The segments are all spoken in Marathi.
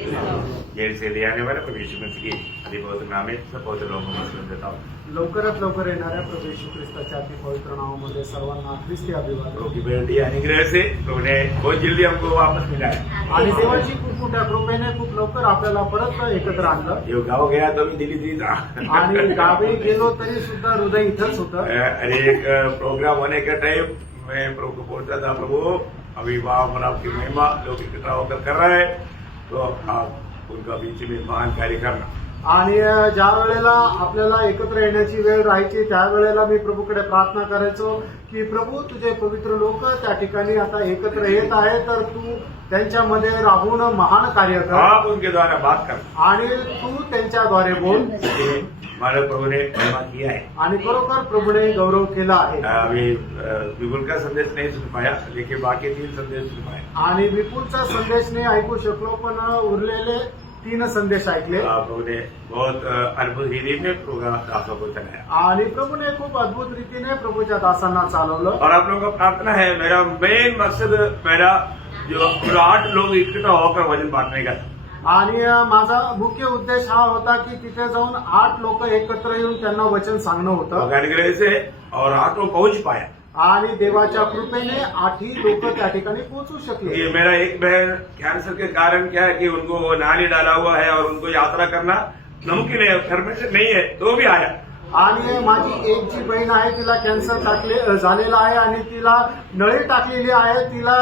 जेल से ले आने वाला प्रभु यीशु मसीह की अधिपवित्र नाम में सब पवित्र लोगों को सलाम देता हूँ। लवकरात लवकर येणाऱ्या प्रभू येशू ख्रिस्ताच्या अति पवित्र नावामध्ये सर्वांना ख्रिस्ती अभिवादन। प्रभु की बेटी अनुग्रह से प्रभु ने बहुत जल्दी हमको वापस मिला है। आणि देवाची खूप मोठ्या कृपेने खूप लवकर आपल्याला परत एकत्र आणलं। ये गाँव गया तो भी दिल्ली था आणि गावी गेलो तरी सुद्धा हृदय इथंच होतं। अरे एक प्रोग्राम होने के टाइम मैं प्रभु को बोलता था, प्रभु अभी वहाँ पर आपकी महिमा लोग इकट्ठा होकर कर रहा है, तो आप उनका बीच में महान कार्य करना। आणि ज्या वेळेला आपल्याला एकत्र येण्याची वेळ राहायची त्यावेळेला मी प्रभूकडे प्रार्थना करायचो की प्रभू तुझे पवित्र लोक त्या ठिकाणी आता एकत्र येत आहे, तर तू त्यांच्यामध्ये राहून महान कार्य कर, आप उनके द्वारा बात कर आणि तू त्यांच्याद्वारे बोल। हमारे प्रभु ने महिमा किया है। आणि खरोखर प्रभूने गौरव केला आहे। अभी विपुल का संदेश नहीं सुन पाया, लेकिन बाकी 3 संदेश सुन पाए। आणि विपुलचा संदेश नाही ऐकू शकलो, पण उरलेले 3 संदेश ऐकले। प्रभु ने बहुत अद्भुत रीति में प्रोग्राम दासों को चलाया आणि प्रभूने खूप अद्भुत रीतीने प्रभूच्या दासांना चालवलं। और आप लोगों का प्रार्थना है, मेरा मेन मकसद मेरा जो 8 लोग इकट्ठा होकर वजन बांटने का था। आणि माझा मुख्य उद्देश हा होता की तिथे जाऊन 8 लोक एकत्र येऊन त्यांना वचन सांगणं होतं। अनुग्रह से और 8 लोग पहुंच पाया। आणि देवाच्या कृपेने 8ही लोक त्या ठिकाणी पोहोचू शकले। ये मेरा एक बहन कैंसर के कारण क्या है कि उनको वो नाली डाला हुआ है और उनको यात्रा करना मुमकिन है, घर में से नहीं है, तो भी आया। आणि माझी एक जी बहीण आहे तिला कॅन्सर झालेला आहे आणि तिला नळी टाकलेली आहे, तिला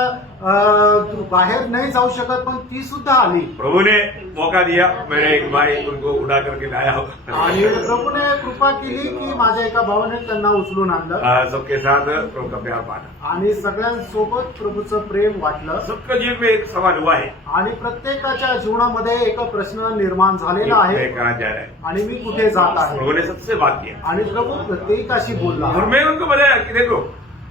बाहेर नाही जाऊ शकत, पण ती सुद्धा आली। प्रभु ने मौका दिया, मेरे एक भाई उनको उड़ा करके लाया हो आणि प्रभूने कृपा केली की माझ्या एका भावाने त्यांना उचलून आणलं। सबके साथ प्रभु का प्यार पाना, आणि सगळ्यांसोबत प्रभूचं प्रेम वाटलं। सबका जीवन में एक सवाल हुआ है, आणि प्रत्येकाच्या जीवनामध्ये एक प्रश्न निर्माण झालेला आहे, मैं कहाँ जा रहा है, आणि मी कुठे जात आहे। प्रभु ने सबसे बात किया आणि प्रभू प्रत्येकाशी बोलला। और मैं उनको बताया कि देखो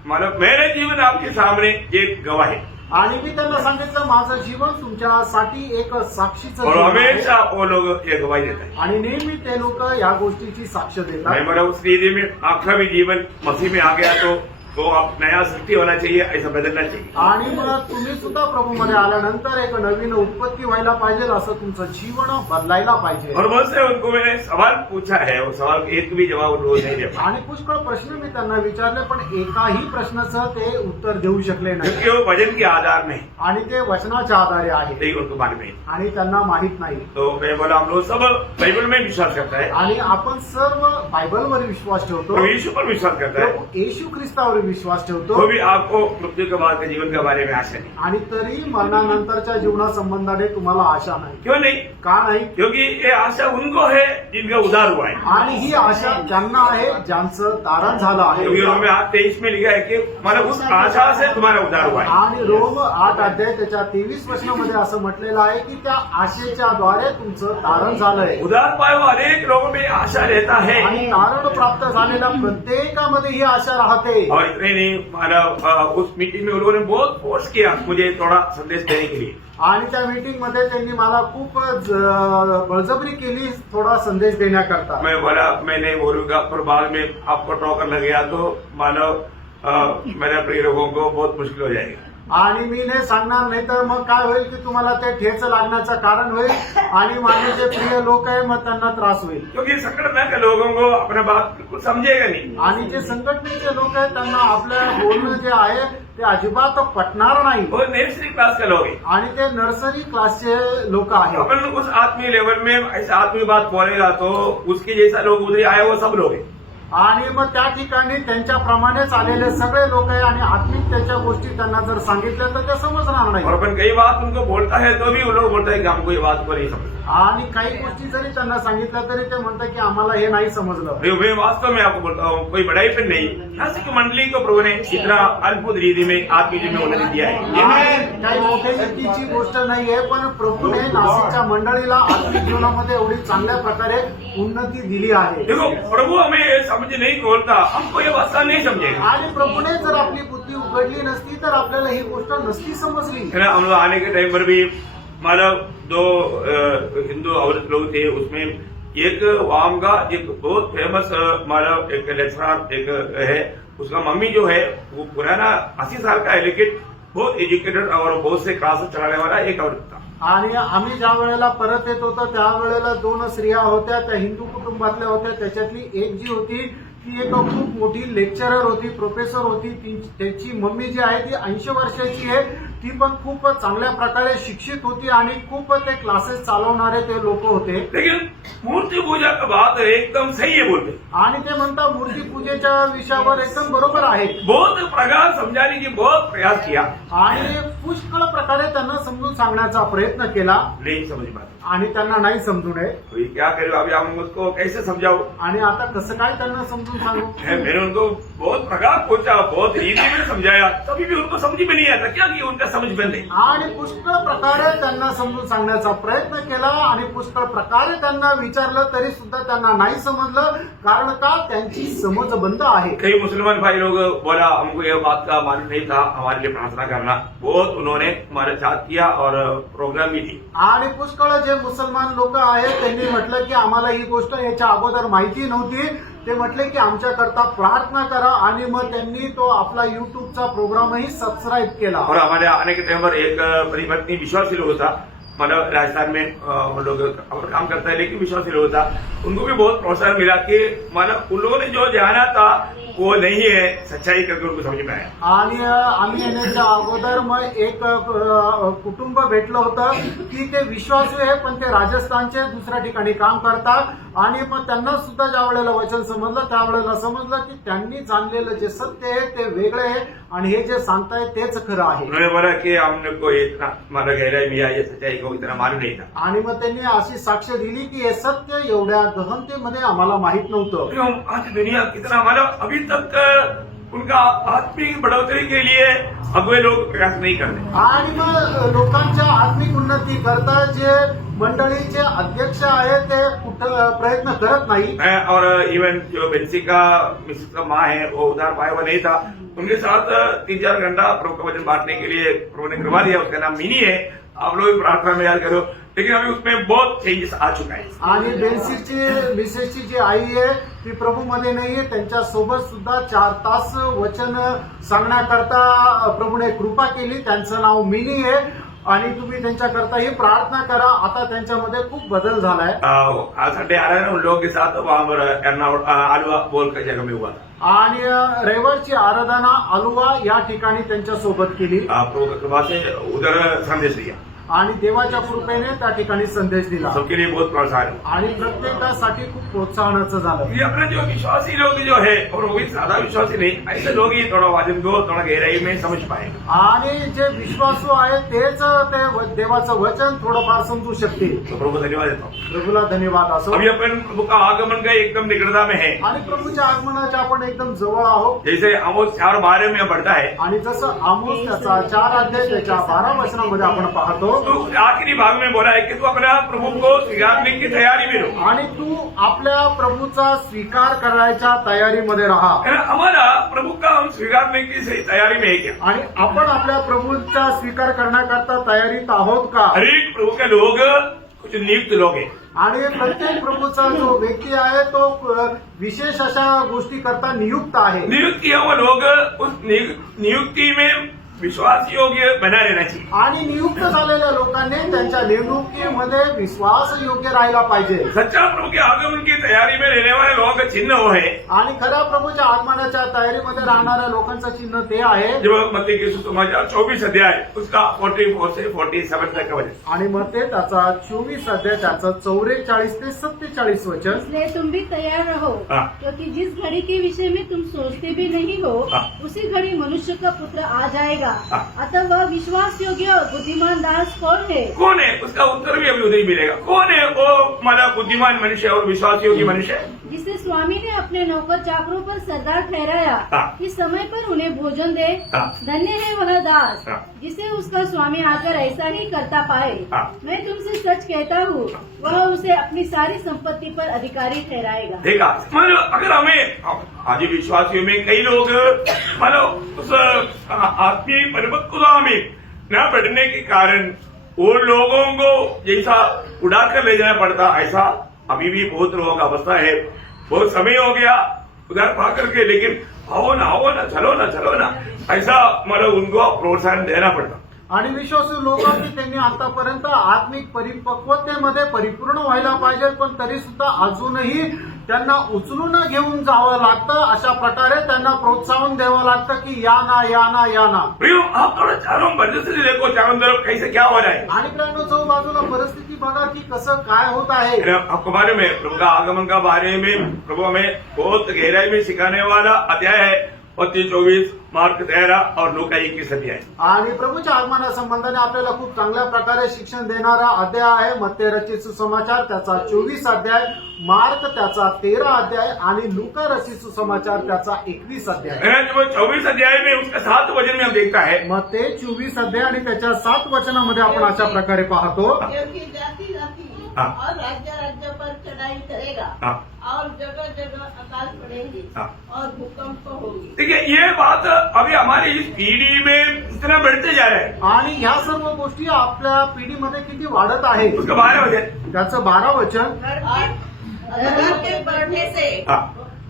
मतलब मेरे जीवन आपके सामने एक गवाह है, आणि मी त्यांना सांगितलं माझं जीवन तुमच्यासाठी एक साक्षीचं और जीवन आहे। हमेशा वो लोग ये गवाही देते हैं। आणि नेहमी ते लोक या गोष्टीची साक्ष मैं देतात। बोला उस रीति में आपका भी जीवन मसीह में आ गया तो आप नया सृष्टि होना चाहिए, ऐसा बदलना चाहिए। आणि मग तुम्ही सुद्धा प्रभूमध्ये आल्यानंतर एक नवीन उत्पत्ती व्हायला पाहिजे, असं तुमचं जीवन बदलायला पाहिजे। और मुझसे उनको मैंने सवाल पूछा है, वो सवाल का एक भी जवाब उनको नहीं दे पाया, आणि पुष्कळ प्रश्न मी त्यांना विचारले, पण एकाही प्रश्नाचं ते उत्तर देऊ शकले नाही। क्योंकि वो वजन के आधार नहीं, आणि ते वचनाच्या आधारे आहे, यही उनको मालूम नहीं। आणि त्यांना माहित नाही। तो मैं बोला हम लोग सब बाइबल में विश्वास करता है, आणि आपण सर्व बायबलवर विश्वास ठेवतो, प्रभु यीशु पर विश्वास करता है, प्रभू येशू ख्रिस्तावर विश्वास ठेवतो। तो भी आपको मृत्यु के बाद के जीवन के बारे में आशा नहीं। आणि तरी मरणानंतरच्या जीवनासंबंधाने तुम्हाला आशा नाही। क्यों नहीं? का नाही? क्योंकि ये आशा उनको है जिनका उद्धार हुआ है। आणि ही आशा त्यांना आहे ज्यांचं तारण झालं आहे। क्योंकि रोमे 8:23 में लिखा है कि मतलब उस आशा से तुम्हारा उद्धार हुआ है। आणि रोम 8 अध्याय त्याच्या 23 वचनामध्ये असं म्हटलेलं आहे की त्या आशेच्या द्वारे तुमचं तारण झालंय। उद्धार पाए हुए अनेक लोगों में आशा रहता है, आणि तारण प्राप्त झालेल्या प्रत्येकामध्ये ही आशा राहते। और इतने नहीं मानव उस मीटिंग में उन्होंने बहुत फोर्स किया मुझे थोड़ा संदेश देने के लिए। आणि त्या मीटिंग मध्ये त्यांनी मला खूप बळजबरी केली थोडा संदेश देण्याकरता। मैं बोला मैं नहीं बोलूंगा, पर बाद में आपको टोकर लग गया तो मानव मेरे प्रिय लोगों को बहुत मुश्किल हो जाएगी। आणि मी नाही सांगणार, नाही तर मग काय होईल की तुम्हाला ते ठेच लागण्याचं कारण होईल, आणि माझे जे प्रिय लोक आहे मग त्यांना त्रास होईल। क्योंकि संगठन के लोगों को अपना बात बिल्कुल समझेगा नहीं, आणि जे संघटनेचे लोक आहेत त्यांना आपल्या बोलणं जे आहे ते अजिबात पटणार नाही। वो नर्सरी क्लास के लोग हैं, आणि ते नर्सरी क्लासचे लोक आहेत। अपन उस आत्मीय लेवल में ऐसा आत्मीय बात बोलेगा तो उसके जैसा लोग उधर आए वो सब लोग हैं। आणि मग त्या ठिकाणी त्यांच्याप्रमाणेच आलेले सगळे लोक आहे, आणि आत्मिक त्याच्या गोष्टी त्यांना जर सांगितल्या तर ते समजणार नाही। और अपन कई बात उनको बोलता है तो भी वो लोग बोलते हैं कि हमको ये बात को नहीं समझ। आणि काही गोष्टी जरी त्यांना सांगितल्या तरी ते म्हणतात की आम्हाला हे नाही समजलं। मैं वास्तव में आपको बोलता हूँ कोई बड़ाई पर नहीं, नासिक मंडली को प्रभु ने इतना अद्भुत रीति में आपकी जीवन में उन्नति दिया है। आणि काही मोठ्या व्यक्तीची गोष्ट नाहीये, पण प्रभूने नाशिकच्या मंडळीला आत्मिक जीवनामध्ये एवढी चांगल्या प्रकारे उन्नती दिली आहे। देखो प्रभु हमें ये समझ नहीं खोलता, हमको ये बात नहीं समझेगा। आणि प्रभूने जर आपली बुद्धी उघडली नसती तर आपल्याला ही गोष्ट नसती समजली। हम लोग आने के टाइम पर भी मतलब 2 हिंदू औरत लोग थे, उसमें एक वाम का एक बहुत फेमस मतलब एक लेक्चरर एक है, उसका मम्मी जो है वो पुराना 80 साल का है, लेकिन बहुत एजुकेटेड और बहुत से क्लासेस चलाने वाला एक औरत था। आणि आम्ही ज्या वेळेला परत येत होतो त्यावेळेला 2 स्त्रिया होत्या, त्या हिंदू कुटुंबातल्या होत्या. त्याच्यातली एक जी होती ती एक खूप मोठी लेक्चरर होती, प्रोफेसर होती. त्याची मम्मी जी आहे ती 80 वर्षाची आहे. ती पण खूप चांगल्या प्रकारे शिक्षित होती आणि खूप ते क्लासेस चालवणारे ते लोक होते. लेकिन मूर्ति पूजा का बात एकदम सही है बोलते, आणि ते म्हणतात मूर्ती पूजेच्या विषयावर एकदम बरोबर आहे. बहुत प्रकार समझाने की बहुत प्रयास किया, आणि पुष्कळ प्रकारे त्यांना समजून सांगण्याचा प्रयत्न केला, नहीं समझ पाते. आणि त्यांना नाही समजू नये. तो ये क्या करे, अभी हम उसको कैसे समझाओ. आणि आता कसं काय त्यांना समजून सांगू. मैंने उनको बहुत प्रकार पूछा, बहुत इजी में समझाया, तभी भी उनको समझ में नहीं आता क्या कि उनका समझ में नहीं. आणि पुष्कळ प्रकारे त्यांना समजून सांगण्याचा प्रयत्न केला, आणि पुष्कळ प्रकारे त्यांना विचारलं तरी सुद्धा त्यांना नाही समजलं. कारण का, त्यांची समज बंद आहे. कई मुसलमान भाई लोग बोला हमको ये बात का मालूम नहीं था, हमारे लिए प्रार्थना करना. बहुत उन्होंने हमारा साथ किया और प्रोग्राम भी दी. आणि पुष्कळ जे मुसलमान लोक आहेत त्यांनी म्हटलं की आम्हाला ही गोष्ट याच्या अगोदर माहिती नव्हती. ते म्हटले की आमच्याकरता प्रार्थना करा, आणि मग त्यांनी तो आपला युट्यूबचा प्रोग्रामही सबस्क्राईब केला. और हमारे आने के टाइम पर एक परिपत्नी विश्वासी लोग था, मतलब राजस्थान में वो लोग और काम करता है लेकिन विश्वासी लोग था. उनको भी बहुत प्रोत्साहन मिला कि मतलब उन लोगों ने जो जाना था वो नहीं है सच्चाई करके उनको समझ में आया. आणि आम्ही येण्याच्या अगोदर मग एक कुटुंब भेटलं होतं की ते विश्वासू आहे, पण ते राजस्थानचे दुसऱ्या ठिकाणी काम करतात. आणि मग त्यांना सुद्धा ज्या वेळेला वचन समजलं त्यावेळेला समजलं की त्यांनी जाणलेलं जे सत्य आहे ते वेगळे आहे, आणि हे जे सांगताय तेच खरं आहे. उन्होंने बोला कि हमने को इतना हमारा गहराई में ये सच्चाई को इतना मालूम नहीं था. आणि मग त्यांनी अशी साक्ष दिली की हे सत्य एवढ्या गहनतेमध्ये आम्हाला माहित नव्हतं. क्यों आज दुनिया कितना मतलब अभी तक उनका आत्मिक बढ़ोतरी के लिए अगुवे लोग प्रयास नहीं करते. आणि मग लोकांच्या आत्मिक उन्नती करता जे मंडळीचे अध्यक्ष आहेत ते कुठं प्रयत्न करत नाही. और इवन जो बेंसी का मिसेस का माँ है वो उधार पाया हुआ नहीं था, उनके साथ 3-4 घंटा प्रभु का वचन बांटने के लिए प्रभु ने करवा दिया. उसका नाम मिनी है, आप लोग भी प्रार्थना में याद करो. लेकिन अभी उसमें बहुत चेंजेस आ चुका है. आणि बेन्सीची मिसेसची जी आई आहे ती प्रभूमध्ये नाहीये. त्यांच्या सोबत सुद्धा 4 तास वचन सांगण्याकरता प्रभूने कृपा केली. त्यांचं नाव मिनी आहे, आणि तुम्ही त्यांच्याकरताही प्रार्थना करा. आता त्यांच्यामध्ये खूप बदल झालाय. संडे आ रहा है ना, उन लोगों के साथ वहां पर एर्नाकुलम आलुवा बोल का जगह में हुआ. आणि रविवारची आराधना आलुवा या ठिकाणी त्यांच्या सोबत केली. प्रभु की कृपा से उधर संदेश दिया, आणि देवाच्या कृपेने त्या ठिकाणी संदेश दिला, सबके लिए बहुत प्रोत्साहन. आणि प्रत्येकासाठी खूप प्रोत्साहनाचं झालं. ये अपने जो विश्वासी लोग जो है, और वो भी ज्यादा विश्वासी नहीं, ऐसे लोग ही थोड़ा वाचन को थोड़ा गहराई में समझ पाए. आणि जे विश्वासू आहेत तेच ते देवाचं वचन थोडंफार समजू शकतील. तो प्रभु को धन्यवाद देता हूँ. प्रभूला धन्यवाद असो. अभी अपन प्रभु का आगमन का एकदम निकटता में है. आणि प्रभूच्या आगमनाच्या आपण एकदम जवळ आहोत. जैसे आमोस 4:12 में पढ़ता है, आणि जसं आमोस त्याचा 4 अध्याय त्याच्या 12 वचनामध्ये आपण पाहतो, तो आखिरी भाग में बोला है कि तू अपना प्रभु को स्वीकारने की तैयारी में रहो. आणि तू आपल्या प्रभूचा स्वीकार करायच्या तयारीमध्ये राहा. हमारा प्रभु का हम स्वीकारने की सही तैयारी में है क्या? आणि आपण आपल्या प्रभूचा स्वीकार करण्याकरता तयारीत आहोत का? हर एक प्रभु के लोग कुछ नियुक्त लोग हैं. आणि प्रत्येक प्रभूचा जो व्यक्ती आहे तो विशेष अशा गोष्टी करता नियुक्त आहे. नियुक्त किया हुआ लोग उस नियुक्ति में विश्वास योग्य बना रहना चाहिए. आणि नियुक्त झालेल्या लोकांनी त्यांच्या निवडणुकीमध्ये विश्वास योग्य राहायला पाहिजे. सच्चा प्रभु के आगमन की तैयारी में रहने वाले लोगों का चिन्ह वो है. आणि खऱ्या प्रभूच्या आगमनाच्या तयारीमध्ये राहणाऱ्या लोकांचं चिन्ह ते आहे. जब मत्ती की सुसमाचार 24 अध्याय उसका 44 से 47 तक का वचन. आणि मग ते त्याचा 24 अध्याय त्याचं 44 ते 47 वचन. इसलिए तुम भी तैयार रहो, हाँ। क्योंकि जिस घड़ी के विषय में तुम सोचते भी नहीं हो, हाँ। उसी घड़ी मनुष्य का पुत्र आ जाएगा. हाँ। अतः वह विश्वास योग्य और बुद्धिमान दास कौन है? कौन है? उसका उत्तर भी अभी उधर ही मिलेगा. कौन है वो मतलब बुद्धिमान मनुष्य और विश्वास योग्य मनुष्य? जिसे स्वामी ने अपने नौकर चाकरों पर सरदार ठहराया हाँ। कि समय पर उन्हें भोजन दे. हाँ। धन्य है वह दास हाँ। जिसे उसका स्वामी आकर ऐसा ही करता पाए. हाँ। मैं तुमसे सच कहता हूँ, वह उसे अपनी सारी संपत्ति पर अधिकारी ठहराएगा. देखा, मतलब अगर हमें आज विश्वासियों में कई लोग मतलब उस आत्मीय परिपक्वता में न बढ़ने के कारण वो लोगों को जैसा उड़ा कर ले जाना पड़ता, ऐसा अभी भी बहुत लोगों का अवस्था है. बहुत समय हो गया उधर पा करके, लेकिन आओ ना चलो ना ऐसा मतलब उनको प्रोत्साहन देना पड़ता. आणि विश्वासू लोक की त्यांनी आतापर्यंत आत्मिक परिपक्वतेमध्ये परिपूर्ण व्हायला पाहिजे, पण तरी सुद्धा अजूनही त्यांना उचलून घेऊन जावं लागतं. अशा प्रकारे त्यांना प्रोत्साहन द्यावं लागतं की या ना या ना या ना. प्रियो, आप थोड़ा चारों परिस्थिति देखो, चारों तरफ कैसे क्या हो रहा है. आणि प्रियानो, चौबाजूला परिस्थिती बघा की कसं काय होत आहे. आपको मालूम है, प्रभु का आगमन का बारे में प्रभु हमें बहुत गहराई में सिखाने वाला अध्याय है. 24, मार्क 13 और लूका 21 अध्याय. आणि प्रभूच्या आगमनासंबंधाने आपल्याला खूप चांगल्या प्रकारे शिक्षण देणारा अध्याय आहे. मत्ते रचित सुसमाचार त्याचा 24 अध्याय, मार्क त्याचा 13 अध्याय आणि लूका रचित सुसमाचार त्याचा 21 अध्याय. 24 अध्याय में उसका 7 वचन में हम देखता है. मत्ते 24 अध्याय आणि त्याच्या 7 वचनामध्ये आपण अशा प्रकारे पाहतो. क्योंकि जाति जाति हाँ। और राज्य राज्य पर चढ़ाई करेगा हाँ। और जगह जगह अकाल पड़ेंगे हाँ। और भूकंप होगी. देखिए, ये बात अभी हमारी इस पीढ़ी में इतना बढ़ते जा रहा है. आणि ह्या सर्व गोष्टी आपल्या पिढीमध्ये किती वाढत आहे. उसका 12 वचन. त्याचं 12 वचन. और धर्म के बढ़ने से हाँ,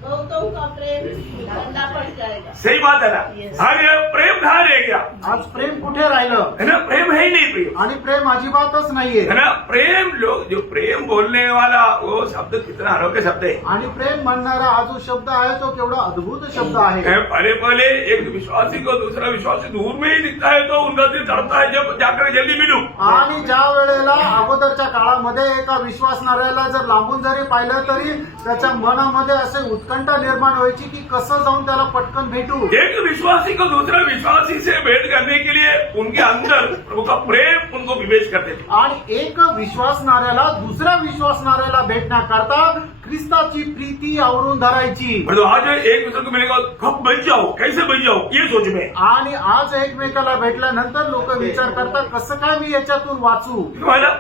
बहुतों का प्रेम ठंडा पड़ जाएगा. सही बात है ना. Yes. आज ये प्रेम कहाँ रह गया आज प्रेम कुठे राहिलं. है ना. प्रेम है ही नहीं प्रिय, आणि प्रेम अजिबातच नाहीये. है ना. प्रेम, लोग जो प्रेम बोलने वाला वो शब्द कितना अनोखे शब्द है. आणि प्रेम म्हणणारा हा जो शब्द आहे तो केवढा अद्भुत शब्द आहे. पहले पहले एक विश्वासी को दूसरा विश्वासी दूर में ही दिखता है तो उनका दिल धड़कता है, जब जाकर जल्दी मिलूं. आणि ज्या वेळेला अगोदरच्या काळामध्ये एका विश्वासणाऱ्याला जर लांबून जरी पाहिलं तरी त्याच्या मनामध्ये असे उत्कंठा निर्माण व्हायची की कसं जाऊन त्याला पटकन भेटू. एक विश्वासी को दूसरा विश्वासी से भेंट करने के लिए उनके अंदर प्रभु का प्रेम उनको विवेश करते थे. आणि एक विश्वासणाऱ्याला दुसऱ्या विश्वासणाऱ्याला भेटण्याकरता ख्रिस्ताची प्रीती आवरून धरायची. और तो आज एक दूसरे को मिलेगा, कब बच जाओ, कैसे बच जाओ, ये सोच में. आणि आज एकमेकाला भेटल्यानंतर लोक विचार करतात कसं काय मी याच्यातून वाचू. तुम्हारा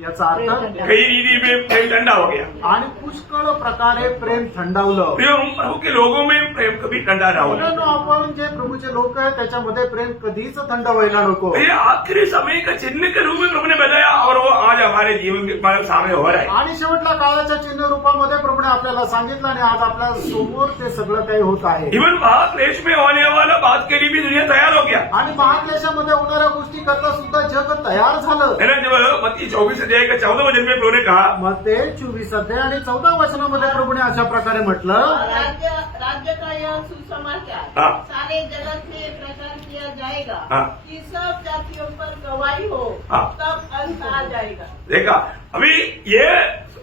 याचा अर्थ कई रीति में प्रेम ठंडा हो गया. आणि पुष्कळ प्रकारे प्रेम थंडावलं. प्रिय, हम प्रभु के लोगों में प्रेम कभी ठंडा ना हो. मित्रांनो, आपण जे प्रभूचे लोक आहेत त्याच्यामध्ये प्रेम कधीच थंड व्हायला नको. ये आखिरी समय का चिन्ह के रूप में प्रभु ने बताया और वो आज हमारे जीवन के हमारे सामने हो रहा है. आणि शेवटल्या काळाच्या चिन्ह रूपामध्ये प्रभूने आपल्याला सांगितलं आणि आज आपल्या समोर ते सगळं काही होत आहे. इवन महाक्लेश में होने वाला बात के लिए भी दुनिया तैयार हो गया. आणि महाक्लेशामध्ये होणाऱ्या गोष्टी करता सुद्धा जग तयार झालं. है ना. जब मत्ती 24 अध्याय का 14 वचन में प्रभु ने कहा, मत्ते 24 अध्याय आणि 14 वचनामध्ये प्रभूने अशा प्रकारे म्हटलं. और राज्य राज्य का यह सुसमाचार हाँ। सारे जगत में प्रचार किया जाएगा हाँ। कि सब जातियों पर गवाही हो. हाँ। तब अंत आ जाएगा. देखा, अभी ये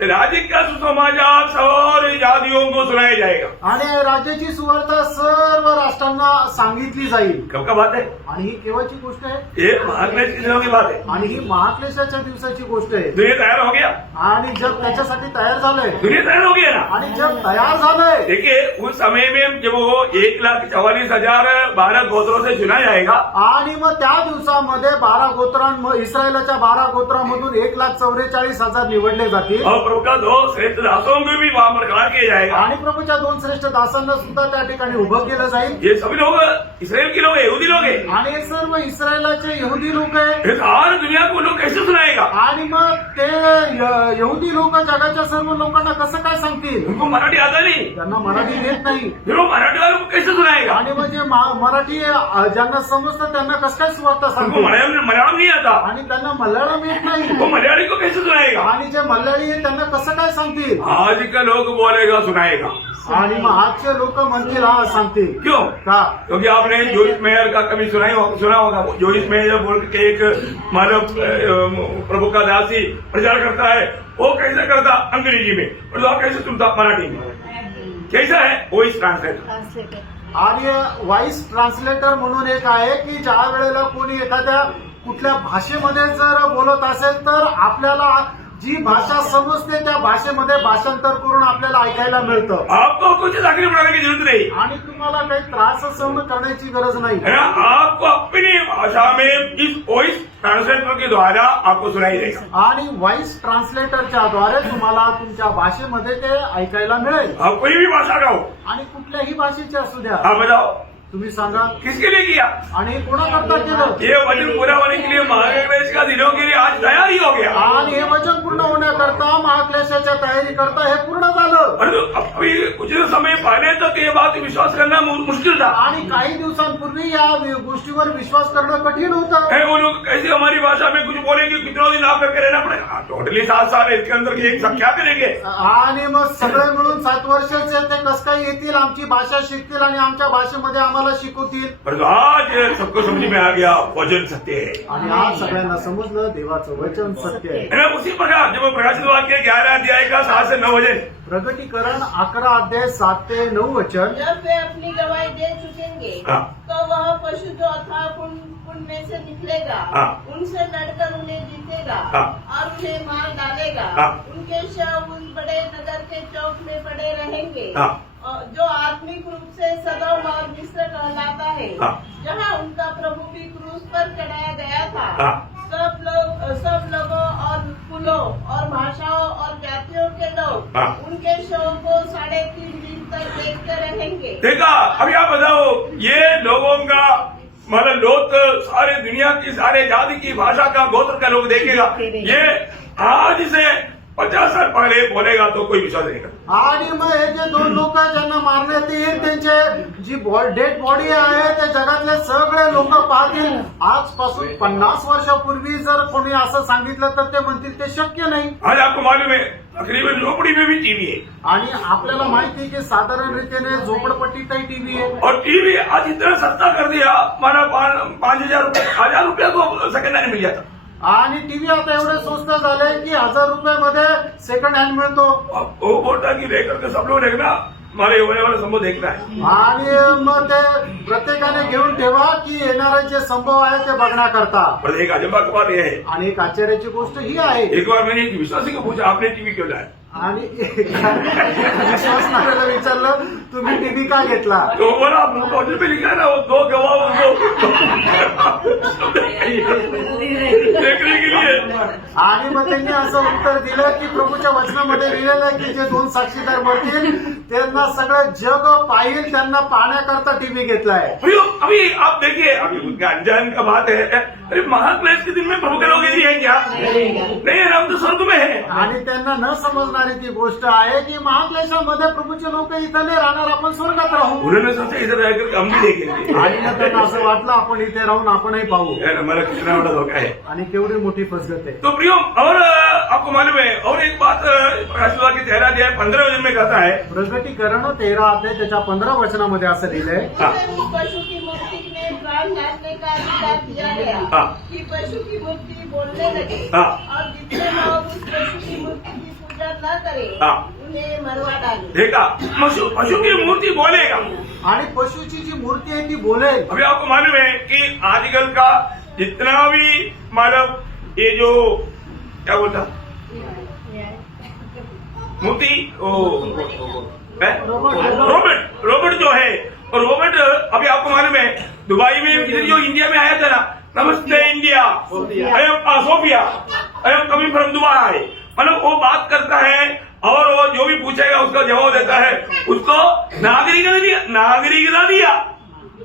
राज्य का सुसमाचार सारी जातियों को सुनाया जाएगा. आणि राज्याची सुवार्ता सर्व राष्ट्रांना सांगितली जाईल. कब का बात है. आणि ही केव्हाची गोष्ट आहे. ये महाक्लेश के दिनों की बात है. आणि ही महाक्लेशाच्या दिवसाची गोष्ट आहे. दुनिया तैयार हो गया. आणि जग त्याच्यासाठी तयार झालंय. दुनिया तैयार हो गया ना. आणि जग तयार झालंय. देखिए, उस समय में जब वो 1,44,000 12 गोत्रों से चुना जाएगा, आणि मग त्या दिवसामध्ये 12 गोत्रांमध्ये इस्रायलाच्या 12 गोत्रांमधून 1,44,000 निवडले जातील. और प्रभु का 2 श्रेष्ठ दासों को भी वहां पर खड़ा किया जाएगा. आणि प्रभूच्या 2 श्रेष्ठ दासांना सुद्धा त्या ठिकाणी उभं केलं जाईल. ये सभी लोग इसराइल के लोग हैं, यहूदी लोग हैं. आणि हे सर्व इस्रायलाचे यहुदी लोक आहे. ये सारी दुनिया को लोग कैसे सुनाएगा. आणि मग ते यहुदी लोक जगाच्या सर्व लोकांना कसं काय सांगतील. उनको मराठी आता नहीं, त्यांना मराठी येत नाही. फिर वो मराठी वालों को कैसे सुनाएगा. आणि म्हणजे मराठी ज्यांना समजतं त्यांना कसं काय सुवार्ता उनको सांगतील. मलयालम नहीं आता, आणि त्यांना मल्याळम येत नाही. वो मलयाली को कैसे सुनाएगा. आणि जे मल्याळी आहे त्यांना कसं काय सांगतील. आज का लोग बोलेगा सुनाएगा. आणि मग आजचे लोक म्हणतील हा सांगतील. क्यों. का. क्योंकि आपने जोइस मेयर का कभी सुना होगा. जोइस मेयर बोल के एक मानव प्रभु का दासी प्रचार करता है. वो कैसे करता अंग्रेजी में, और आप कैसे सुनता मराठी में. कैसा है वॉइस ट्रांसलेटर. ट्रान्सलेटर. आणि व्हॉइस ट्रान्सलेटर म्हणून एक आहे की ज्या वेळेला कोणी एखाद्या कुठल्या भाषेमध्ये जर बोलत असेल तर आपल्याला जी भाषा समजते त्या भाषेमध्ये भाषांतर करून आपल्याला ऐकायला मिळतं. आपको कुछ तकलीफ उठाने की जरूरत नहीं. आणि तुम्हाला काही त्रास सहन करण्याची गरज नाही. है ना. आपको अपनी भाषा में इस वॉइस ट्रांसलेटर के द्वारा आपको सुनाई देगा. आणि व्हॉइस ट्रान्सलेटरच्या द्वारे तुम्हाला तुमच्या भाषेमध्ये ते ऐकायला मिळेल. आप कोई भी भाषा का हो. आणि कुठल्याही भाषेची असू द्या. आप बताओ तुम्ही सांगा किसके लिए किया. आणि हे कोणाकरता केलं. ये वचन पूरा होने के लिए महाक्लेश का दिनों के लिए आज तैयार ही हो गया. आणि हे वचन पूर्ण होण्याकरता महाक्लेशाच्या तयारी करता हे पूर्ण झालं. और अभी कुछ समय पहले तक ये ये बात विश्वास करना मुश्किल था। आणि काही दिवसांपूर्वी या गोष्टीवर विश्वास करणं कठीण होतं. है वो लोग कैसे हमारी भाषा में कुछ बोलेंगे, कितनों दिन आप करके रहना पड़ेगा, टोटली 7 साल इसके अंदर एक सब क्या करेंगे। आणि मग सगळे मिळून 7 वर्षाचे ते कसं काय येतील, आमची भाषा शिकतील आणि आमच्या भाषेमध्ये आम्हाला शिकवतील. परंतु आज सबको समझ में आ गया वचन सत्य है। आणि आज सगळ्यांना समजलं देवाचं वचन सत्य आहे. है ना, उसी प्रकार जब प्रकाशित वाक्य 11 अध्याय का 7 से 9 वचन, प्रगटीकरण 11 अध्याय 7 ते 9 वचन. जब वे अपनी गवाही दे चुकेंगे हाँ। तो वह पशु जो अथाह पुण्य में से निकलेगा हाँ। उनसे लड़कर उन्हें जीतेगा हाँ। और उन्हें मार डालेगा। हाँ। उनके शव उस बड़े नगर के चौक में पड़े रहेंगे हाँ। जो आत्मिक रूप से सदोम और मिस्र कहलाता है, हाँ। जहाँ उनका प्रभु भी क्रूस पर चढ़ाया गया था। हाँ। सब लोगों और कुलों और भाषाओं और जातियों के लोग हाँ। उनके शव को 3.5 दिन तक देखते रहेंगे। देखा, अभी आप बताओ, ये लोगों का मतलब लोग सारे दुनिया की सारे जाति की भाषा का गोत्र का लोग देखेगा, ये आज से 50 साल पहले बोलेगा तो कोई विश्वास नहीं करता। आणि मग हे जे 2 लोक ज्यांना मारण्यात येईल त्यांचे जी डेड बॉडी आहे ते जगातले सगळे लोक पाहतील. आजपासून 50 वर्षापूर्वी जर कोणी असं सांगितलं तर ते म्हणतील ते शक्य नाही. आज आपको मालूम है तकरीबन झोपड़ी में भी टीवी है, आणि आपल्याला माहिती आहे की साधारण रीतीने झोपडपट्टीतही टीव्ही आहे. और टीवी आज इतना सस्ता कर दिया, माना 5,000 रुपये 1,000 रुपये को सेकंड हैंड मिल जाता। आणि टीव्ही आता एवढे स्वस्त झाले की 1000 रुपयामध्ये सेकंड हँड मिळतो. अब वो बोलता कि लेकर के सब लोग देखना, हमारे होने वाला संभव देखना है। आणि मग ते प्रत्येकाने घेऊन ठेवा की येणारे जे संभव आहे ते बघण्याकरता. पर एक अजंबा की बात यह है, आणि एक आश्चर्याची गोष्ट ही आहे. एक बार मैंने एक विश्वासी को पूछा, आपने टीवी क्यों लाया? आणि विश्वासणाऱ्याला विचारलं तुम्ही टीव्ही का घेतला. तो बोला होटल पे लिखा है ना, वो 2 गवाह उनको देखने के लिए। आणि मग त्यांनी असं उत्तर दिलं की प्रभूच्या वचनामध्ये लिहिलेलं आहे की जे 2 साक्षीदार बनतील त्यांना सगळं जग पाहिल, त्यांना पाहण्याकरता टीव्ही घेतलाय. अभी आप देखिए, अभी उनका अनजान का बात है, अरे महाक्लेश के दिन में प्रभु के लोग यही है क्या? नहीं है, हम तो स्वर्ग में है। आणि त्यांना न समजणारी ती गोष्ट आहे की महाक्लेशामध्ये प्रभूचे लोक इथं नाही राहणार, आपण स्वर्गात राहू. उन्होंने सोचा इधर रहकर हम भी देखेंगे, आणि मग त्यांना असं वाटलं आपण इथे राहून आपणही पाहू. हमारा कितना बड़ा धोखा है। आणि केवढी मोठी फसगत आहे. तो प्रियो, और आपको मालूम है, और एक बात प्रकाशित वाक्य 13 अध्याय 15 वचन में कहता है, प्रगटीकरण 13 अध्याय त्याच्या 15 वचनामध्ये असं लिहिलंय. हाँ। उस पशु की मूर्ति में प्राण डालने का अधिकार दिया गया हाँ। कि पशु की मूर्ति बोलने लगे हाँ। और जितने लोग उस पशु की मूर्ति की पूजा न करें हाँ। उन्हें मरवा डाले। देखा, पशु की मूर्ति बोलेगा। आणि पशुची जी मूर्ती आहे ती बोलेल. अभी आपको मालूम है कि आजकल का जितना भी मतलब ये जो क्या बोलता मूर्ति रोबोट जो है, और रोबोट अभी आपको मालूम है दुबई में इधर जो इंडिया में आया था ना, नमस्ते India, I am Sophia, I am coming from Dubai, मतलब वो बात करता है और वो जो भी पूछेगा उसका जवाब देता है, उसको नागरिकता दिया।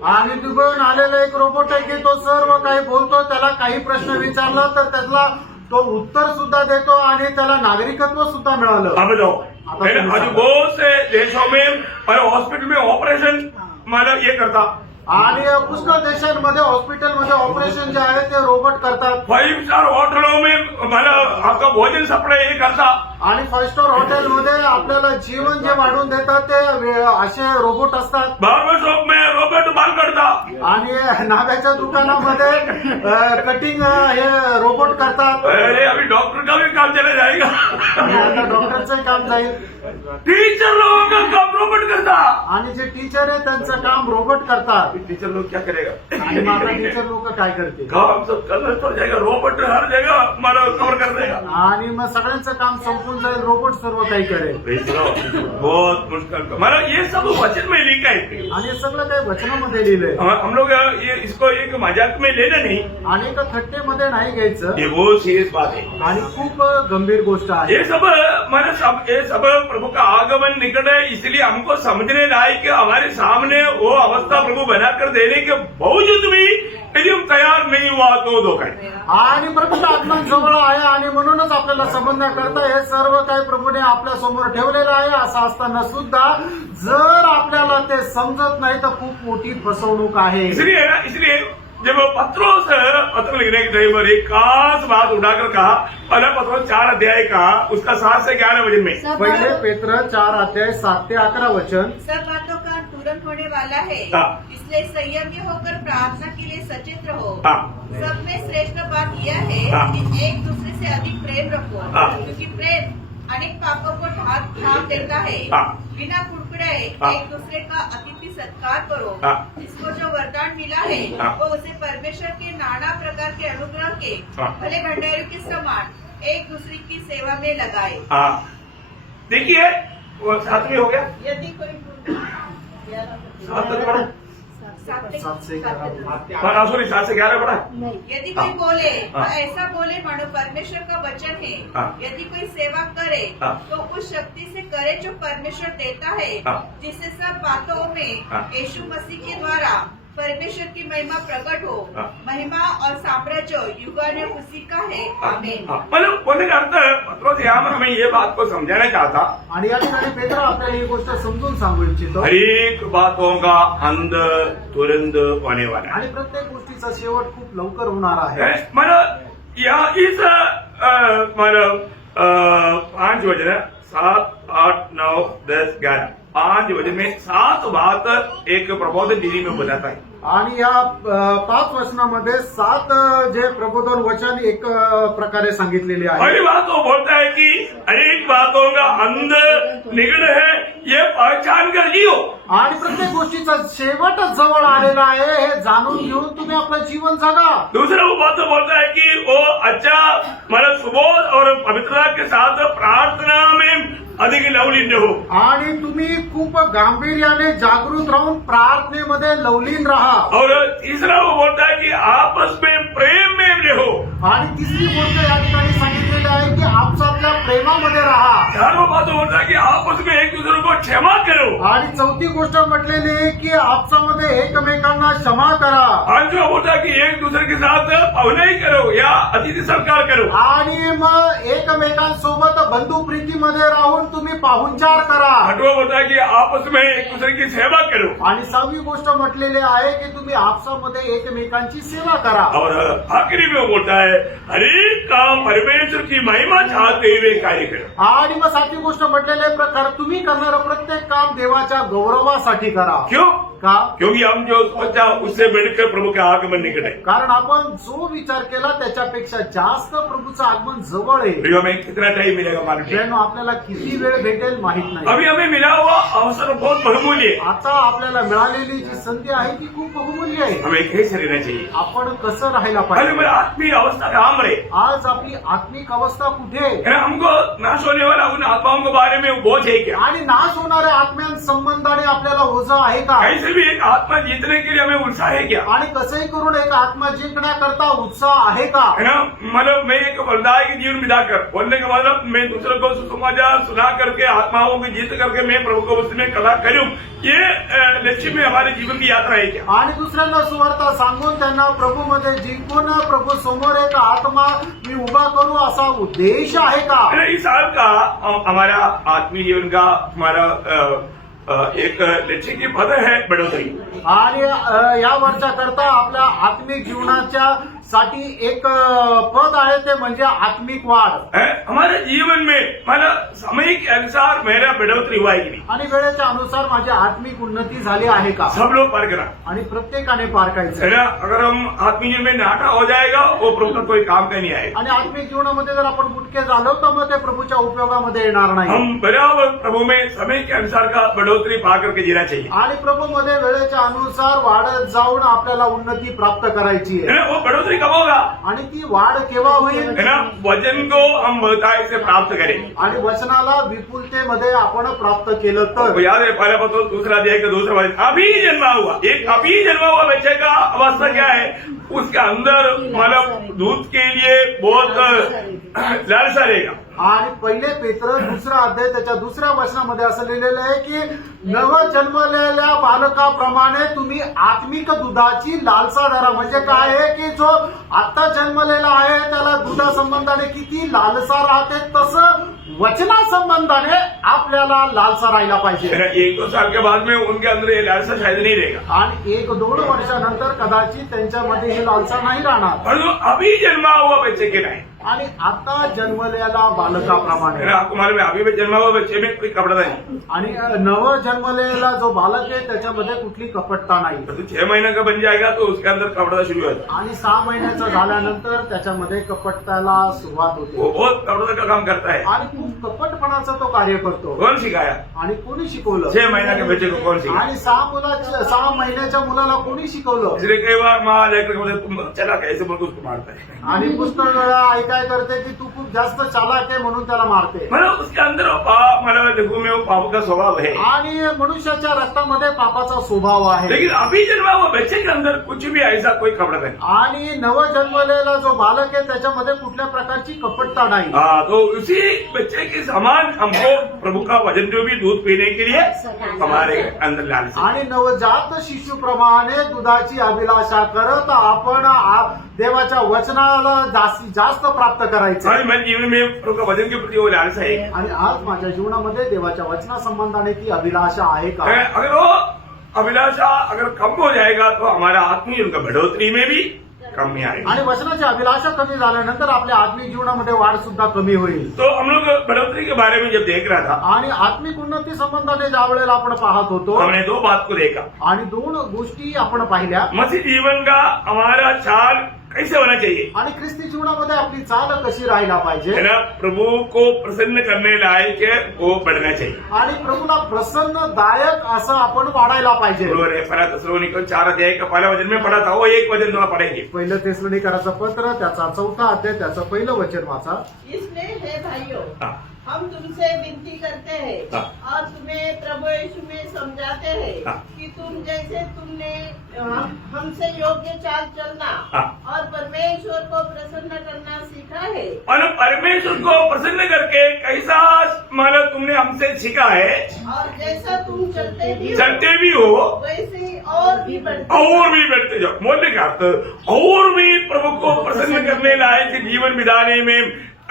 आणि दुबईहून आलेला एक रोबोट आहे की तो सर्व काही बोलतो, त्याला काही प्रश्न विचारला तर त्याला तो उत्तर सुद्धा देतो आणि त्याला नागरिकत्व सुद्धा मिळालं. अब बताओ, आज बहुत से देशों में हॉस्पिटल में ऑपरेशन मतलब ये करता, आणि पुष्कळ देशांमध्ये हॉस्पिटलमध्ये ऑपरेशन जे आहे ते रोबोट करतात. 5 स्टार होटलों में मतलब आपका भोजन सप्लाई ये करता, आणि 5 स्टार हॉटेलमध्ये आपल्याला जीवन जे वाढून देतात ते असे रोबोट असतात. बार्बर शॉप में रोबोट बाल करता, आणि नाव्याच्या दुकानामध्ये कटिंग हे रोबोट करतात. अरे अभी डॉक्टर का भी काम चला जाएगा, आणि आता डॉक्टरचं काम जाईल. टीचर लोगों का काम रोबोट करता, आणि जे टीचर आहे त्यांचं काम रोबोट करतात. टीचर लोग क्या करेगा? आणि मग आता टीचर लोक काय करतील. काम सब कलर पड़ जाएगा, रोबोट हर जगह मतलब कवर कर देगा। आणि मग सगळ्यांचं काम संपून जाईल, रोबोट सर्व काही करेल. बहुत मुश्किल, मतलब ये सब वचन में लिखा है, आणि हे सगळं काही वचनामध्ये लिहिलंय. हम लोग ये इसको एक मजाक में लेना नहीं, आणि एका थट्टेमध्ये नाही घ्यायचं. ये बहुत सीरियस बात है। आणि खूप गंभीर गोष्ट आहे. ये सब मतलब ये सब प्रभु का आगमन निकट है, इसलिए हमको समझने लायक कि हमारे सामने वो अवस्था प्रभु बनाकर देने के बावजूद भी यदि हम तैयार नहीं हुआ तो धोखा है. आणि प्रभूचं आगमन जवळ आहे आणि म्हणूनच आपल्याला समजण्याकरता हे सर्व काही प्रभूने आपल्या समोर ठेवलेलं आहे. असं असताना सुद्धा जर आपल्याला ते समजत नाही तर खूप मोठी फसवणूक आहे. इसलिए जब पत्रोस पत्र लिखने के टाइम पर एक खास बात उठाकर कहा, पहला पत्रोस 4 अध्याय का उसका 7 से 11 वचन में, सब पहिले बातों- पेत्र 4 अध्याय 7 ते 11 वचन. सब बातों का तुरंत होने वाला है, हाँ। इसलिए संयमी होकर प्रार्थना के लिए सचेत रहो. हाँ। सब में श्रेष्ठ बात यह है हाँ। कि एक दूसरे से अधिक प्रेम रखो, हाँ। क्योंकि प्रेम अनेक पापों को ढांप देता है. हाँ। बिना कुड़कुड़ाए हाँ। एक दूसरे का अतिथि सत्कार करो. हाँ। इसको जो वरदान मिला है हाँ। वो उसे परमेश्वर के नाना प्रकार के अनुग्रह के हाँ। भले भंडारों के समान एक दूसरे की सेवा में लगाए. हाँ देखिए वो 7 में हो गया. यदि कोई 7 तक पढ़ो. 7 से 11 हाँ सॉरी 7 से 11 पढ़ा. नहीं. यदि कोई हाँ। बोले तो हाँ। ऐसा बोले मानो परमेश्वर का वचन है. हाँ। यदि कोई सेवा करे हाँ। तो उस शक्ति से करे जो परमेश्वर देता है, हाँ। जिससे सब बातों में हाँ। यीशु मसीह के द्वारा परमेश्वर की महिमा प्रकट हो. हाँ। महिमा और साम्राज्य युगानुयुग उसी का है. आमीन. हाँ, मतलब बोलने का अर्थ पत्रोस यहाँ पर हमें ये बात को समझाना चाहता, आणि या ठिकाणी पेत्र आपल्याला ही गोष्ट समजून सांगू इच्छितो. हर एक बातों का अंत तुरंत होने वाला है. आणि प्रत्येक गोष्टीचा शेवट खूप लवकर होणार आहे. मतलब यहाँ इस मतलब 5 वचन 7, 8, 9, 10, 11 5 वचन में 7 बात एक प्रबोधन दीदी में बताता है. आणि या 5 वचनामध्ये 7 जे प्रबोधन वचन एक प्रकारे सांगितलेले आहे. पहली बात वो बोलता है कि अनेक बातों का अंत निकट है, ये पहचान कर जियो. आणि प्रत्येक गोष्टीचा शेवटच जवळ आलेला आहे हे जाणून घेऊन तुम्ही आपलं जीवन जगा. दूसरा वो बात तो बोलता है कि वो अच्छा मतलब सुबोध और पवित्रता के साथ प्रार्थना में अधिक लवलीन हो. आणि तुम्ही खूप गांभीर्याने जागृत राहून प्रार्थनेमध्ये लवलीन राहा. और तीसरा वो बोलता है कि आपस में प्रेम में रहो. आणि तिसरी गोष्ट या ठिकाणी सांगितलेली आहे की आपसातल्या प्रेमामध्ये राहा. चारों बात होता है कि आपस में एक दूसरे को क्षमा करो. आणि चौथी गोष्ट म्हटलेली आहे की आपसामध्ये एकमेकांना क्षमा करा. पांचवा बोलता है कि एक दूसरे के साथ पाहुणाई करो या अतिथि सत्कार करो. आणि मग एकमेकांसोबत बंधू प्रीतीमध्ये राहून तुम्ही पाहुणचार करा. आठवा बोलता है कि आपस में एक दूसरे की सेवा करो. आणि 6वी गोष्ट म्हटलेली आहे की तुम्ही आपसामध्ये एकमेकांची सेवा करा. और आखिरी में वो बोलता है हरेक काम परमेश्वर की महिमा चाहते हुए कार्य करो. आणि मग 7वी गोष्ट म्हटलेले प्रकार तुम्ही करणारं प्रत्येक काम देवाच्या गौरवासाठी करा. क्यों? का? क्योंकि हम जो सोचा उससे बढ़कर प्रभु का आगमन निकट है. कारण आपण जो विचार केला त्याच्यापेक्षा जास्त प्रभूचं आगमन जवळ आहे. प्रियो में कितना टाइम मिलेगा मालूम नहीं. जण आपल्याला किती वेळ भेटेल माहित नाही. अभी हमें मिला हुआ अवसर बहुत बहुमूल्य है. आता आपल्याला मिळालेली जी संधी आहे ती खूप बहुमूल्य आहे. हमें कैसे रहना चाहिए. आपण कसं राहायला अरे पाहिजे. मेरा आत्मीय अवस्था कहाँ रहे. आज आपली आत्मिक अवस्था कुठे आहे? हमको नाश होने वाला उन आत्माओं के बारे में बोझ है क्या. आणि नाश होणाऱ्या आत्म्यांसंबंधाने आपल्याला ओझं आहे का? कैसे भी एक आत्मा जीतने के लिए हमें उत्साह है क्या. आणि कसंही करून एक आत्मा जिंकण्याकरता उत्साह आहे का? है ना. मतलब मैं एक फलदायी की जीवन बिताकर बोलने का मतलब मैं दूसरों को सुसमाचार सुना करके आत्माओं की जीत करके मैं प्रभु को उसमें कला करूं, ये लक्ष्य में हमारे जीवन की यात्रा है क्या. आणि दुसऱ्यांना सुवार्ता सांगून त्यांना प्रभूमध्ये जिंकून प्रभू समोर एक आत्मा मी उभा करू असा उद्देश आहे का? है ना. इस साल का हमारा आत्मीय जीवन का हमारा एक लक्ष्य की पद है बढ़ोतरी. आणि या वर्षा करता आपल्या आत्मिक जीवनाच्या साठी एक पद आहे ते म्हणजे आत्मिक वाढ. हमारे जीवन में मतलब समय के अनुसार मेरा बढ़ोतरी हुआ है कि नहीं. आणि वेळेच्या अनुसार माझी आत्मिक उन्नती झाली आहे का? सब लोग पार करा. आणि प्रत्येकाने पारखायचं. है ना. अगर हम आत्मीय जीवन में नाटा हो जाएगा वो प्रभु का कोई काम का नहीं आएगा. आणि आत्मिक जीवनामध्ये जर आपण बुटके झालो तर मग ते प्रभूच्या उपयोगामध्ये येणार नाही. हम बराबर प्रभु में समय के अनुसार का बढ़ोतरी पा करके जीना चाहिए. आणि प्रभूमध्ये वेळेच्या अनुसार वाढत जाऊन आपल्याला उन्नती प्राप्त करायची है आहे. ना. वो बढ़ोतरी कब होगा. आणि ती वाढ केव्हा होईल? है ना. वजन को हम बहुतायत से प्राप्त करें. आणि वचनाला विपुलतेमध्ये आपण प्राप्त केलं तो तर. याद है पहला पत्र दूसरा अध्याय का दूसरा वचन. अभी जन्मा हुआ एक अभी जन्मा हुआ बच्चे का अवस्था क्या है. उसके अंदर मतलब दूध के लिए बहुत लालसा रहेगा। आणि पहिले पेत्र 2 अध्याय त्याच्या 2 वचनामध्ये असं लिहिलेलं आहे की नव जन्मलेल्या बालकाप्रमाणे तुम्ही आत्मिक दुधाची लालसा धरा. म्हणजे काय आहे की जो आता जन्मलेला आहे त्याला दुधा संबंधाने किती लालसा राहते तसं वचना संबंधाने आपल्याला लालसा राहिला पाहिजे. 1-2 साल के बाद में उनके अंदर ये लालसा शायद नहीं रहेगा, आणि 1-2 वर्षानंतर कदाचित त्यांच्यामध्ये ही लालसा नाही राहणार. परंतु अभी जन्मा हुआ बच्चे के नहीं। आणि आता जन्मलेला बालकाप्रमाणे आपको मालूम है अभी जन्मा हुआ बच्चे में कोई कपड़ा नहीं, आणि नव जन्मलेला जो बालक आहे त्याच्यामध्ये कुठली कपटता नाही. परंतु 6 महीने का बन जाएगा तो उसके अंदर कपड़ा शुरू हो जाता आणि 6 महिन्याचं झाल्यानंतर त्याच्यामध्ये कपटताला सुरुवात है। होते वो बहुत कपड़ा का काम करता है। आणि खूप कपटपणाचा तो कार्य करतो. कौन सिखाया? आणि कोणी शिकवलं? 6 महीने के बच्चे को कौन सिखाया? आणि 6 महिन्याच्या मुलाला कोणी शिकवलं? इसलिए कई बार माँ लेकर बोलते तुम चला कैसे बोल उसको मारता है। आणि पुस्तक वेळा ऐकाय करते की तू खूप जास्त चालाक आहे म्हणून त्याला मारते. मतलब उसके अंदर मतलब देखो में वो पाप का स्वभाव है। आणि मनुष्याच्या रक्तामध्ये पापाचा स्वभाव आहे. लेकिन अभी जन्मा हुआ बच्चे के अंदर कुछ भी ऐसा कोई कपड़ा नहीं। आणि नव जन्मलेला जो बालक आहे त्याच्यामध्ये कुठल्या प्रकारची कपटता नाही. हाँ, तो उसी बच्चे के समान हमको प्रभु का वचन जो भी दूध पीने के लिए हमारे अंदर लालसा। आणि नवजात शिशुप्रमाणे दुधाची अभिलाषा करत आपण देवाच्या वचनाला जास्तीत जास्त प्राप्त करायचं. आज मेरे जीवन में प्रभु का वचन के प्रति वो लालसा है। आणि आज माझ्या जीवनामध्ये देवाच्या वचना संबंधाने ती अभिलाषा आहे का? अगर वो अभिलाषा अगर कम हो जाएगा तो हमारा आत्मीय जीवन का बढ़ोतरी में भी कमी आएगी। आणि वचनाची अभिलाषा कमी झाल्यानंतर आपल्या आत्मिक जीवनामध्ये वाढ सुद्धा कमी होईल. तो हम लोग बढ़ोतरी के बारे में जब देख रहा था आणि आत्मिक उन्नती संबंधाने ज्या वेळेला आपण पाहत होतो हमने 2 बात को देखा। आणि 2 गोष्टी आपण पाहिल्या. मसीह जीवन का हमारा चाल कैसे होना चाहिए, आणि ख्रिस्ती जीवनामध्ये आपली चाल कशी राहायला है पाहिजे ना? प्रभु को प्रसन्न करने लायक वो बढ़ना चाहिए। आणि प्रभूला प्रसन्नदायक असं आपण वाढायला पाहिजे. बरोबर है। पहला थिस्सलुनीकन 4 अध्याय का पहला वचन में पढ़ा था, वो एक वचन थोड़ा पढ़ेंगे। 1 थिस्सलुनीकराचं पत्र त्याचा 4था अध्याय त्याचं 1 वचन वाचा. इसलिए हे भाइयों, हाँ, हम तुमसे विनती करते हैं हाँ। और तुम्हें प्रभु यीशु में समझाते हैं हाँ। कि तुम जैसे तुमने हमसे योग्य चाल चलना हाँ। और परमेश्वर को प्रसन्न करना सीखा है। और परमेश्वर को प्रसन्न करके कैसा मतलब तुमने हमसे सीखा है, और जैसा तुम चलते चलते भी हो वैसे ही और भी बढ़ते और भी बढ़ते जाओ। बोलने का अर्थ और भी प्रभु को प्रसन्न करने लायक जीवन बिताने में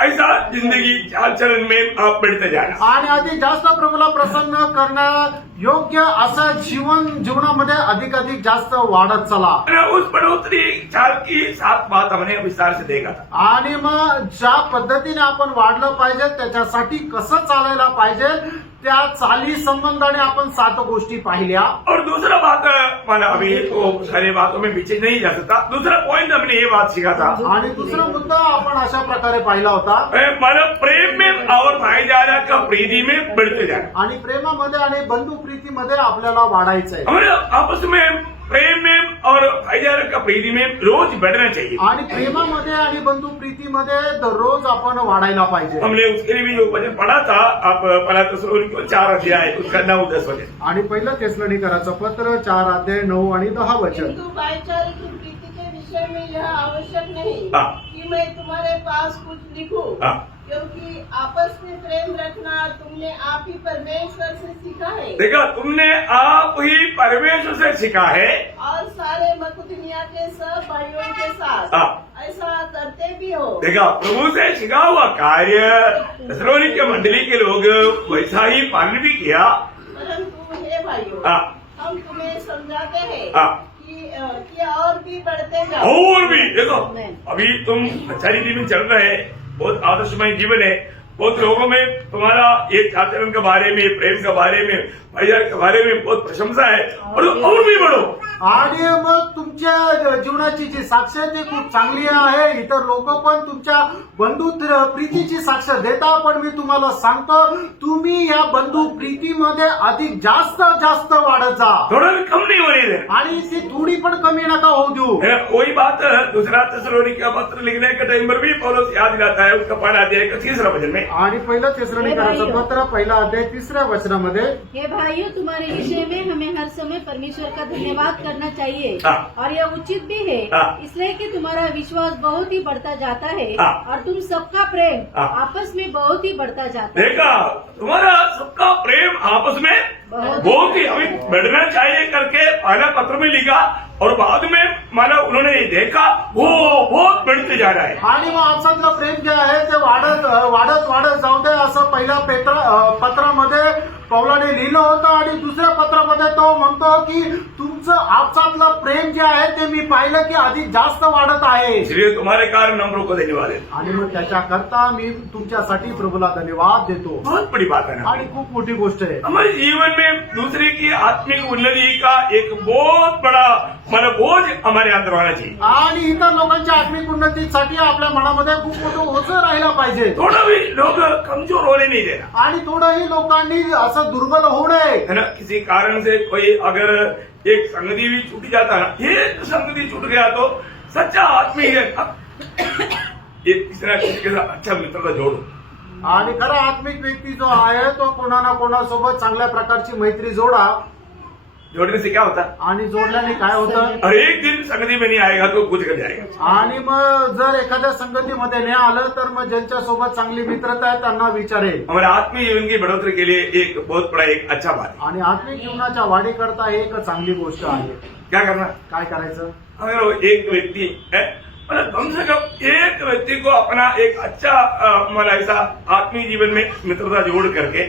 ऐसा जिंदगी चाल चलन में आप बढ़ते जाना। आणि अधिक जास्त प्रभूला प्रसन्न करणं योग्य असं जीवनामध्ये अधिक जास्त वाढत चला. और उस बढ़ोतरी चाल की 7 बात हमने विस्तार से देखा था। आणि मग ज्या पद्धतीने आपण वाढलं पाहिजे त्याच्यासाठी कसं चालायला पाहिजे त्या चाली संबंधाने आपण 7 गोष्टी पाहिल्या. और दूसरा बात माना अभी तो सारी बातों में पीछे नहीं जा सकता। दूसरा पॉइंट हमने ये बात सीखा था, आणि दुसरा मुद्दा आपण अशा प्रकारे पाहिला होता. माना प्रेम में और भाईचारा का प्रीति में बढ़ते जाना। आणि प्रेमामध्ये आणि बंधू प्रीतीमध्ये आपल्याला वाढायचंय. हमें आपस में प्रेम में और भाईचारा का प्रीति में रोज बढ़ना चाहिए। आणि प्रेमामध्ये आणि बंधू प्रीतीमध्ये दररोज आपण वाढायला पाहिजे. हमने उसके लिए भी जो वचन पढ़ा था, आप पहला थिस्सलुनीकन 4 अध्याय उसका 9-10 वचन। आणि 1 थिस्सलुनीकराचं पत्र 4 अध्याय 9 आणि 10 वचन. किंतु भाईचारे की प्रीति के विषय में यह आवश्यक नहीं हाँ। कि मैं तुम्हारे पास कुछ लिखूं, हाँ। क्योंकि आपस में प्रेम रखना तुमने आप ही परमेश्वर से सीखा है देखा, तुमने आप ही परमेश्वर से सीखा है और सारे मकुदुनिया के सब भाइयों के साथ हाँ। ऐसा करते भी हो। देखा, प्रभु से सीखा हुआ कार्य थिस्सलुनीक के मंडली के लोग वैसा ही पालन भी किया। परंतु हे भाइयों, हाँ। हम तुम्हें समझाते हैं हाँ। कि और भी बढ़ते जाओ। और भी देखो, अभी तुम अच्छा रीति में चल रहे, बहुत आदर्शमय जीवन है, बहुत लोगों में तुम्हारा ये चाल चलन के बारे में, प्रेम के बारे में, भाईचारे के बारे में बहुत प्रशंसा है, और भी बढ़ो। आणि मग तुमच्या जीवनाची जी साक्ष आहे ती खूप चांगली आहे. इतर लोक पण तुमच्या बंधू प्रीतीची साक्ष देता. पण मी तुम्हाला सांगतो तुम्ही या बंधू प्रीतीमध्ये अधिक जास्त वाढत जा. थोड़ा भी कम नहीं होने दे। आणि ती थोडी पण कमी नका होऊ देऊ. वही बात दूसरा थिस्सलुनीक का पत्र लिखने के टाइम पर भी पौलुस याद दिलाता है, उसका 5 अध्याय का 3रा वचन में। में आणि पहिलं तेसलोनिकरांचं पत्र पहिला अध्याय 3 वचनामध्ये, हे भाइयों, तुम्हारे विषय में हमें हर समय परमेश्वर का धन्यवाद करना चाहिए हाँ। और यह उचित भी है, हाँ। इसलिए कि तुम्हारा विश्वास बहुत ही बढ़ता जाता है हाँ। और तुम सबका प्रेम हाँ। आपस में बहुत ही बढ़ता जाता है। देखा, तुम्हारा सबका प्रेम आपस में बहुत ही हमें बढ़ना चाहिए करके पहला पत्र में लिखा और बाद में माना उन्होंने देखा वो बहुत बढ़ते जा रहा है। आणि मग आपसातलं प्रेम जे आहे ते वाढत वाढत वाढत जाऊ दे असं पहिल्या पत्रामध्ये पौलाने लिहिलं होतं आणि दुसऱ्या पत्रामध्ये तो म्हणतो की तुमचं आपसातलं प्रेम जे आहे ते मी पाहिलं की अधिक जास्त वाढत आहे इसलिए तुम्हारे कारण नम्रों को धन्यवाद है। आणि मग त्याच्याकरता मी तुमच्यासाठी प्रभूला धन्यवाद देतो बहुत बड़ी बात है ना। आणि खूप मोठी गोष्ट आहे हमारे जीवन में दूसरे की आत्मिक उन्नति का एक बहुत बड़ा मतलब बोझ हमारे अंदर होना चाहिए। आणि इतर लोकांच्या आत्मिक उन्नतीसाठी आपल्या मनामध्ये खूप मोठं ओझं राहिलं पाहिजे थोड़ा भी लोग कमजोर होने नहीं देना आणि थोडंही लोकांनी असं दुर्बल होऊ नये है ना। किसी कारण से कोई अगर एक संगति भी छूट जाता ना, ये संगति छूट गया तो सच्चा आदमी है ये तीसरा किसी के साथ अच्छा मित्रता जोड़ो। आणि खरा आत्मिक व्यक्ती जो आहे तो कोणा ना कोणासोबत चांगल्या प्रकारची मैत्री जोडा जोड़ने से क्या होता है, आणि जोडल्याने काय होतं और एक दिन संगति में नहीं आएगा तो कुछ कर जाएगा। आणि मग जर एखाद्या संगतीमध्ये नाही आलं तर मग ज्यांच्यासोबत चांगली मित्रता आहे त्यांना विचारेल हमारे आत्मीय जीवन की बढ़ोतरी के लिए एक बहुत बड़ा एक अच्छा बात है। आणि आत्मिक जीवनाच्या वाढीकरता हे एक चांगली गोष्ट आहे क्या करना, काय करायचं अगर वो एक व्यक्ति है मतलब कम से कम एक व्यक्ति को अपना एक अच्छा मतलब ऐसा आत्मीय जीवन में मित्रता जोड़ करके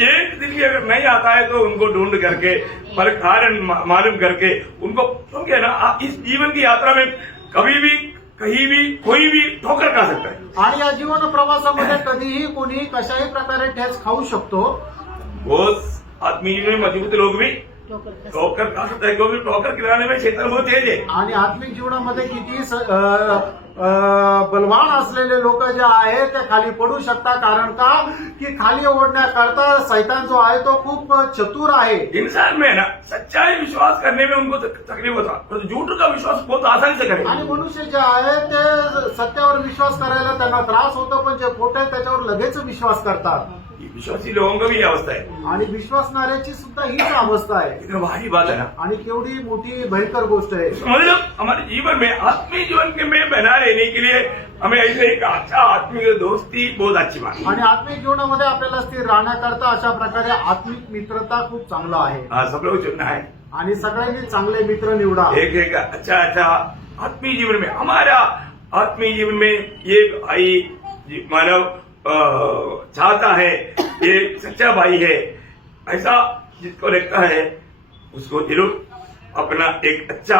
एक दिन भी अगर नहीं आता है तो उनको ढूंढ करके पर कारण मालूम करके उनको, क्योंकि ना इस जीवन की यात्रा में कभी भी कहीं भी कोई भी ठोकर खा सकता है। आणि या जीवन प्रवासामध्ये कधीही कोणी कशाही प्रकारे ठेच खाऊ शकतो बहुत आत्मीय जीवन में मजबूत लोग भी ठोकर खा सकता है, क्योंकि ठोकर खिलाने में क्षेत्र बहुत तेज है। आणि आत्मिक जीवनामध्ये किती बलवान असलेले लोक जे आहेत ते खाली पडू शकतात कारण का की खाली ओढण्याकरता सैतान जो आहे तो खूप चतुर आहे। इंसान में है ना सच्चाई विश्वास करने में उनको तकलीफ होता, पर झूठ का विश्वास बहुत आसानी से करेगा। आणि मनुष्य जे आहे ते सत्यावर विश्वास करायला त्यांना त्रास होतो पण जे खोटे आहेत त्याच्यावर लगेच विश्वास करतात। ये विश्वासी लोगों का भी ये अवस्था है। आणि विश्वासणाऱ्याची सुद्धा हीच अवस्था आहे कितना भारी बात है ना। आणि केवढी मोठी भयंकर गोष्ट आहे। मतलब हमारे जीवन में आत्मीय जीवन के में बना रहने के लिए हमें ऐसे एक अच्छा आत्मिक दोस्ती बहुत अच्छी बात है। आणि आत्मिक जीवनामध्ये आपल्याला स्थिर राहण्याकरता अशा प्रकारे आत्मिक मित्रता खूप चांगला आहे हाँ, सब लोग चुनना है आणि सगळ्यांनी चांगले मित्र निवडा। एक अच्छा आत्मीय जीवन में हमारा आत्मीय जीवन में ये भाई मानव चाहता है, ये सच्चा भाई है, ऐसा जिसको लगता है उसको जरूर अपना एक अच्छा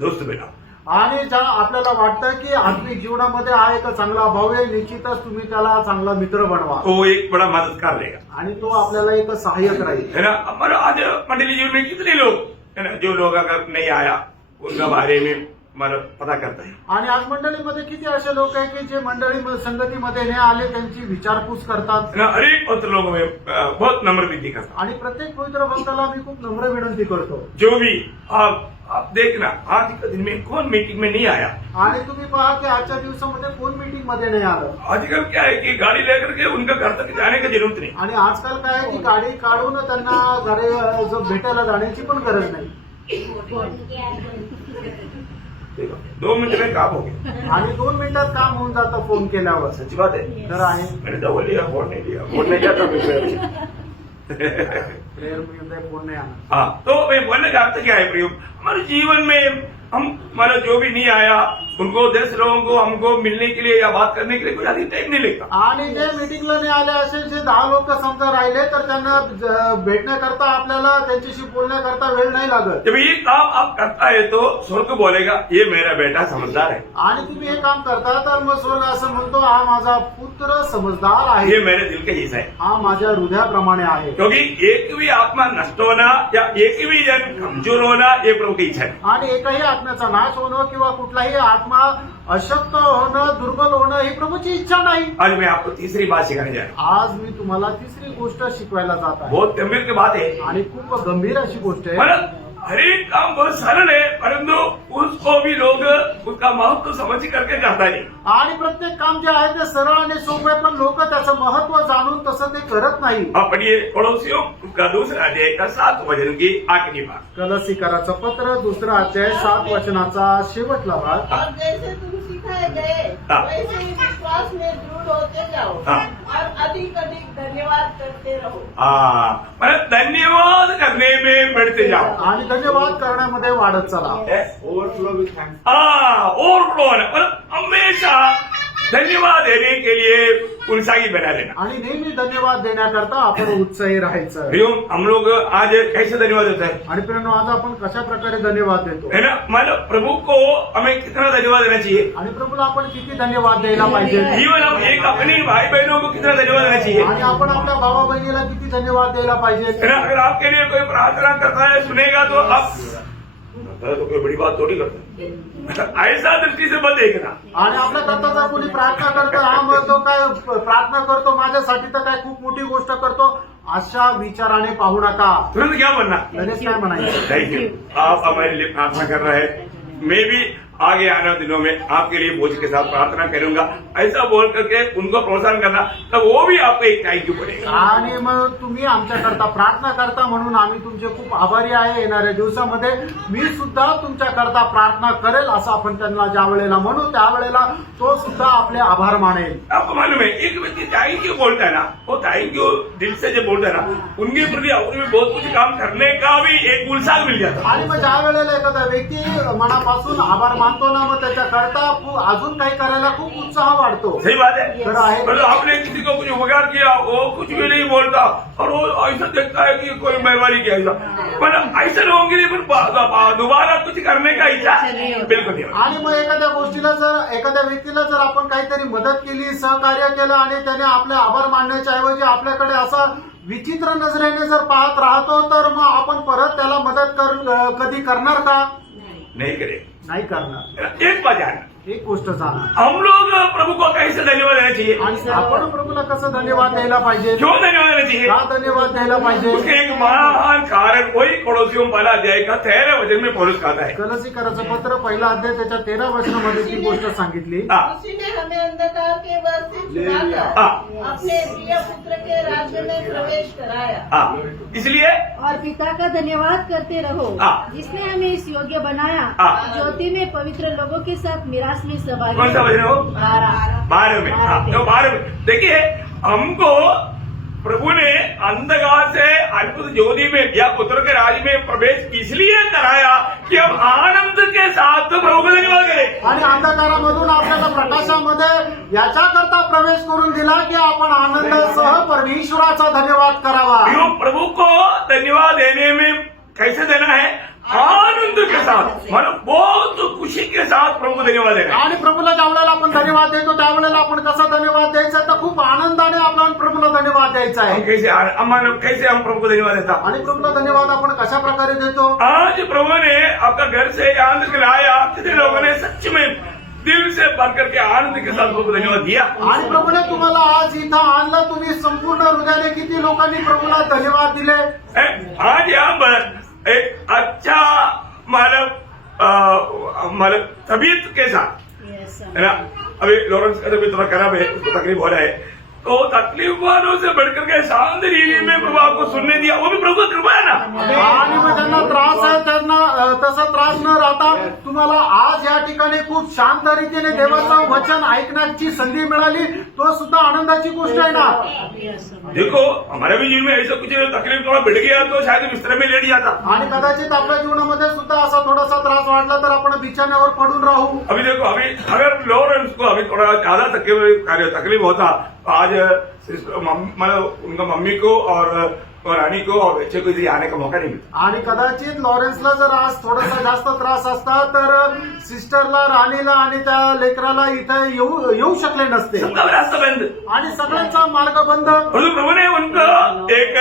दोस्त बनाओ। आणि ज्या आपल्याला वाटतं की आत्मिक जीवनामध्ये हा एक चांगला भाव आहे निश्चितच तुम्ही त्याला चांगला मित्र बनवा तो एक बड़ा मददगार रहेगा, आणि तो आपल्याला एक सहाय्यक राहील। है ना। हमारा आज मंडली जीवन में कितने लोग है ना, जो लोग अगर नहीं आया उनका बारे में मतलब पता करता है। आणि आज मंडळीमध्ये किती असे लोक आहेत की जे मंडळी संगतीमध्ये नाही आले त्यांची विचारपूस करतात है ना। हर एक पत्र लोगों में बहुत नम्र विनती करता आणि प्रत्येक पवित्र भक्ताला मी खूप नम्र विनंती करतो। जो भी आप देखना आज के दिन में कौन मीटिंग में नहीं आया। आणि तुम्ही पहा की आजच्या दिवसामध्ये कोण मीटिंग मध्ये नाही आलं। आजकल क्या है कि गाड़ी लेकर के उनका घर तक जाने की जरूरत नहीं। आणि आजकाल काय आहे की गाडी काढून त्यांना घरी भेटायला जाण्याची पण गरज नाही। 2 मिनट में काम हो गया। आणि 2 मिनिटात काम होऊन जातं फोन केल्यावर। सच्ची बात है। तर आहे मैंने दवा लिया, वोट नहीं लिया, वोट नहीं जाता प्रेयर मध्ये फोन नाही आला। हाँ, तो मैं बोलने चाहता क्या है प्रियो, हमारे जीवन में हम मतलब जो भी नहीं आया उनको 10 लोगों को हमको मिलने के लिए या बात करने के लिए कोई अधिक टाइम नहीं लगता। आणि जे मीटिंगला नाही आले असे जे 10 लोक समजा राहिले तर त्यांना भेटण्याकरता आपल्याला त्यांच्याशी बोलण्याकरता वेळ नाही लागत। जब ये काम आप करता है तो स्वर्ग बोलेगा ये मेरा बेटा समझदार है, आणि तुम्ही हे काम करता तर मग स्वर्ग असं म्हणतो हा माझा पुत्र समजदार आहे, ये मेरे दिल के हिस्सा है। हा माझ्या हृदयाप्रमाणे आहे। क्योंकि एक भी आत्मा नष्ट होना या एक भी जन कमजोर होना ये प्रभु की इच्छा है। आणि एकही आत्म्याचा नाश होणं किंवा कुठलाही आत्मा अशक्त होणं दुर्बल होणं ही प्रभूची इच्छा नाही। आज मैं आपको तीसरी बात सिखाने जा रहा हूँ। आज मी तुम्हाला तिसरी गोष्ट शिकवायला जात आहे बहुत गंभीर की बात है। आणि खूप गंभीर अशी गोष्ट आहे। मतलब हर एक काम बहुत सरल है, परंतु उसको भी लोग उसका महत्व समझ करके करता नहीं. आणि प्रत्येक काम जे आहे ते सरळ आणि सोपं आहे, पण लोक त्याचं महत्व जाणून तसं ते करत नाही. आपण ये पड़ोसियों का दूसरा अध्याय का 7 वचन की आखिरी भाग. कलसीकराचं पत्र 2 अध्याय 7 वचनाचा शेवटला भाग. और जैसे तुम सिखाए गए हाँ। वैसे ही विश्वास में दृढ़ होते जाओ हाँ। और अधिक अधिक धन्यवाद करते रहो. मतलब धन्यवाद करने में बढ़ते जाओ. आणि धन्यवाद करण्यामध्ये वाढत चला. Overflow with thanks. ओवरफ्लो है, मतलब हमेशा धन्यवाद देने के लिए उत्साही बना लेना. आणि नेहमी धन्यवाद देण्याकरता आपण उत्साही राहायचं. भैया हम लोग आज कैसे धन्यवाद देते हैं, आणि प्रियांनो, आज आपण कशा प्रकारे धन्यवाद देतो है ना. मतलब प्रभु को हमें कितना धन्यवाद देना चाहिए. आणि प्रभूला आपण किती धन्यवाद द्यायला पाहिजे. जीवन हम एक अपने भाई बहनों को कितना धन्यवाद देना चाहिए, आणि आपण आपल्या भावा बहिणीला किती धन्यवाद द्यायला है पाहिजे. ना. अगर आपके लिए कोई प्रार्थना करता है सुनेगा तो आप तो कोई बड़ी बात थोड़ी करता है. ऐसा दृष्टि से मत देखना. आणि आपल्या करता जर कोणी प्रार्थना करतो, हा म्हणतो काय प्रार्थना करतो माझ्यासाठी तर काय खूप मोठी गोष्ट करतो, अशा विचाराने पाहू नका. तुरंत क्या बनना. लगेच काय म्हणायचं. थैंक यू, आप हमारे लिए प्रार्थना कर रहे हैं. मैं भी आगे आने वाले दिनों में आपके लिए बोझ के साथ प्रार्थना करूंगा, ऐसा बोल करके उनको प्रोत्साहन करना, तब वो भी आपको एक थैंक यू बोलेगा. आणि मग तुम्ही आमच्याकरता प्रार्थना करता म्हणून आम्ही तुमचे खूप आभारी आहे. येणाऱ्या दिवसामध्ये मी सुद्धा तुमच्याकरता प्रार्थना करेल असं आपण त्यांना ज्या वेळेला म्हणू त्यावेळेला तो सुद्धा आपले आभार मानेल. आपको मालूम है, एक व्यक्ति थैंक यू बोलता है ना, वो थैंक यू दिल से जो बोलता है ना, उनके प्रति और भी बहुत कुछ काम करने का भी एक उत्साह मिल जाता है. आणि मग ज्या वेळेला एखादा व्यक्ती मनापासून आभार मानतो ना, मग त्याच्याकरता अजून काही करायला खूप उत्साह वाढतो. सही बात है. खरं आहे. मतलब आपने किसी को कुछ उपकार किया, वो कुछ भी नहीं बोलता और वो ऐसा देखता है कि कोई मेहरबानी किया ऐसा, मतलब ऐसे लोगों के लिए फिर दोबारा कुछ करने का इच्छा बिल्कुल नहीं होता. आणि मग एखाद्या गोष्टीला जर एखाद्या व्यक्तीला जर आपण काहीतरी मदत केली, सहकार्य केलं आणि त्याने आपले आभार मानण्याच्या ऐवजी आपल्याकडे असं विचित्र नजरेने जर पाहत राहतो, तर मग आपण परत त्याला मदत कधी करणार का. नहीं करे. नाही करणार. एक बात जानना, एक गोष्ट जाणा. हम लोग प्रभु को कैसे धन्यवाद देना चाहिए, आणि आपण प्रभूला कसं धन्यवाद द्यायला पाहिजे. क्यों धन्यवाद देना चाहिए. का धन्यवाद द्यायला पाहिजे. उसके एक महान कारण वही पड़ोसियों पहला अध्याय का 13 वचन में पौलुस कहता है. कलसीकराचं पत्र 1 अध्याय त्याच्या 13 वचनामध्ये ती गोष्ट सांगितली. हाँ, उसी ने हमें अंधकार के वश से छुड़ाकर हाँ, अपने प्रिय पुत्र के राज्य में प्रवेश कराया. हाँ. इसलिए और पिता का धन्यवाद करते रहो हाँ। जिसने हमें इस योग्य बनाया हाँ। ज्योति में पवित्र लोगों के साथ मिरास में सहभागी. कौन सा वचन हो, 12 में. हाँ, तो 12 में देखिए, हमको प्रभु ने अंधकार से अद्भुत ज्योति में या पुत्र के राज में प्रवेश इसलिए कराया कि हम आनंद के साथ प्रभु को धन्यवाद करें. आणि अंधकारामधून आपल्याला प्रकाशामध्ये याच्याकरता प्रवेश करून दिला की आपण आनंदासह परमेश्वराचा धन्यवाद करावा. यो प्रभु को धन्यवाद देने में कैसे देना है, आनंद के साथ, मतलब बहुत खुशी के साथ प्रभु को धन्यवाद देना है. आणि प्रभूला ज्या वेळेला आपण धन्यवाद देतो त्यावेळेला आपण कसा धन्यवाद द्यायचा, तर खूप आनंदाने आपण प्रभूला धन्यवाद द्यायचा हम आहे. कैसे हम प्रभु को धन्यवाद देता. आणि प्रभूला धन्यवाद आपण कशा प्रकारे देतो. आज प्रभु ने आपका घर से यहाँ तक लाया, कितने लोगों ने सच में दिल से भर करके आनंद के साथ प्रभु को धन्यवाद दिया. आणि प्रभूने तुम्हाला आज इथं आणलं, तुम्ही संपूर्ण हृदयाने किती लोकांनी प्रभूला धन्यवाद दिले. आज यहाँ पर एक अच्छा मतलब तबीयत के साथ, Yes, है ना. अभी लॉरेंस का तबीयत थोड़ा खराब है, उसको तकलीफ हो रहा है, तो तकलीफ वालों से बढ़कर के शांत रीति में प्रभु आपको सुनने दिया, वो भी प्रभु की कृपा है ना. आणि मग ज्यांना त्रास आहे त्यांना तसा त्रास न राहता तुम्हाला आज या ठिकाणी खूप शांत रीतीने देवाचं वचन ऐकण्याची संधी मिळाली, तो सुद्धा आनंदाची गोष्ट आहे ना. yes. देखो, हमारे भी जीवन में ऐसा कुछ तकलीफ थोड़ा बढ़ गया तो शायद बिस्तर में लेट जाता. आणि कदाचित आपल्या जीवनामध्ये सुद्धा असा थोडासा त्रास वाढला तर आपण बिछाण्यावर पडून राहू. अभी देखो, अभी अगर लॉरेंस को अभी थोड़ा ज्यादा तकलीफ होता, आज मतलब उनका मम्मी को और रानी को और बच्चे को इधर आने का मौका नहीं मिलता. आणि कदाचित लॉरेन्सला जर आज थोडासा जास्त त्रास असता तर सिस्टरला, राणीला आणि त्या लेकराला इथं येऊ शकले नसते. सबका रास्ता बंद. आणि सगळ्यांचा मार्ग बंद. परंतु प्रभु ने उनको एक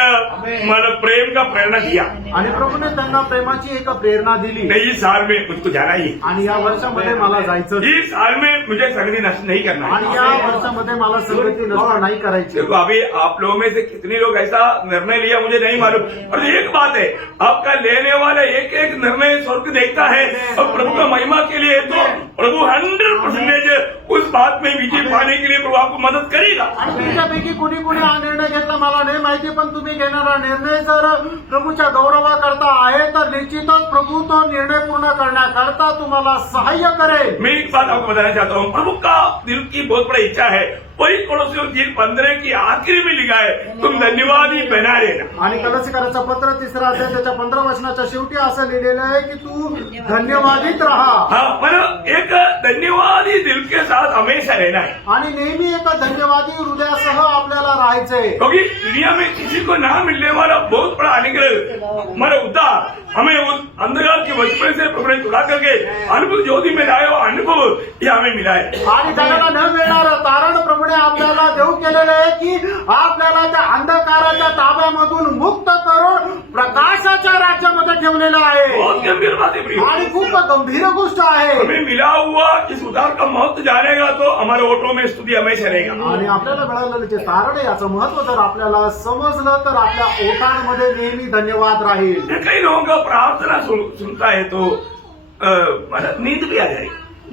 मतलब प्रेम का प्रेरणा दिया. आणि प्रभूने त्यांना प्रेमाची एक प्रेरणा दिली. नहीं, इस साल में मुझको जाना ही, आणि या वर्षामध्ये मला जायचं, इस साल में मुझे संगति नष्ट नहीं करना आणि है. या वर्षामध्ये मला संगती नष्ट नाही करायची. देखो, अभी आप लोगों में से कितने लोग ऐसा निर्णय भैया मुझे नहीं मालूम, और एक बात है, आपका लेने वाला एक एक निर्णय स्वर्ग देखता है और प्रभु का महिमा के लिए, तो प्रभु 100% उस बात में विजय पाने के लिए प्रभु आपको मदद करेगा। आणि तुमच्यापैकी कोणी कोणी हा निर्णय घेतला मला नाही माहिती, पण तुम्ही घेणारा निर्णय जर प्रभूच्या गौरवाकरता आहे तर निश्चितच प्रभू तो निर्णय पूर्ण करण्याकरता तुम्हाला सहाय्य करेल। मैं एक बात आपको बताना चाहता हूँ, प्रभु का दिल की बहुत बड़ी इच्छा है, वही कोलोसियों 3:15 की आखिरी में लिखा है, तुम धन्यवाद ही बना रहना। आणि कलसीकराचं पत्र 3 अध्याय त्याच्या 15 वचनाच्या शेवटी असं लिहिलेलं आहे की तू धन्यवादित राहा। हाँ, मतलब एक धन्यवादी दिल के साथ हमेशा रहना है, आणि नेहमी एका धन्यवादी हृदयासह आपल्याला राहायचंय। क्योंकि दुनिया में किसी को ना मिलने वाला बहुत बड़ा अनुग्रह हमारा उद्धार हमें उस अंधकार के बचपन से प्रभु ने छुड़ा करके अनुभव ज्योति में लाए, अनुभव ये हमें मिला है। आणि जगाला न मिळणारं तारण प्रभूने आपल्याला देऊ केलेलं आहे की आपल्याला त्या अंधकाराच्या ताब्यामधून मुक्त करून प्रकाशाच्या राज्यामध्ये ठेवलेलं आहे। बहुत गंभीर बात है प्रिय, आणि खूप गंभीर गोष्ट आहे। हमें मिला हुआ इस उद्धार का महत्व जानेगा तो हमारे ओठों में स्तुति हमेशा रहेगा। आणि आपल्याला मिळालेलं जे तारण आहे याचं महत्व जर आपल्याला समजलं तर आपल्या ओठांमध्ये नेहमी धन्यवाद राहील। कई लोगों का प्रार्थना सुनता है तो मतलब नींद भी आ जाएगी,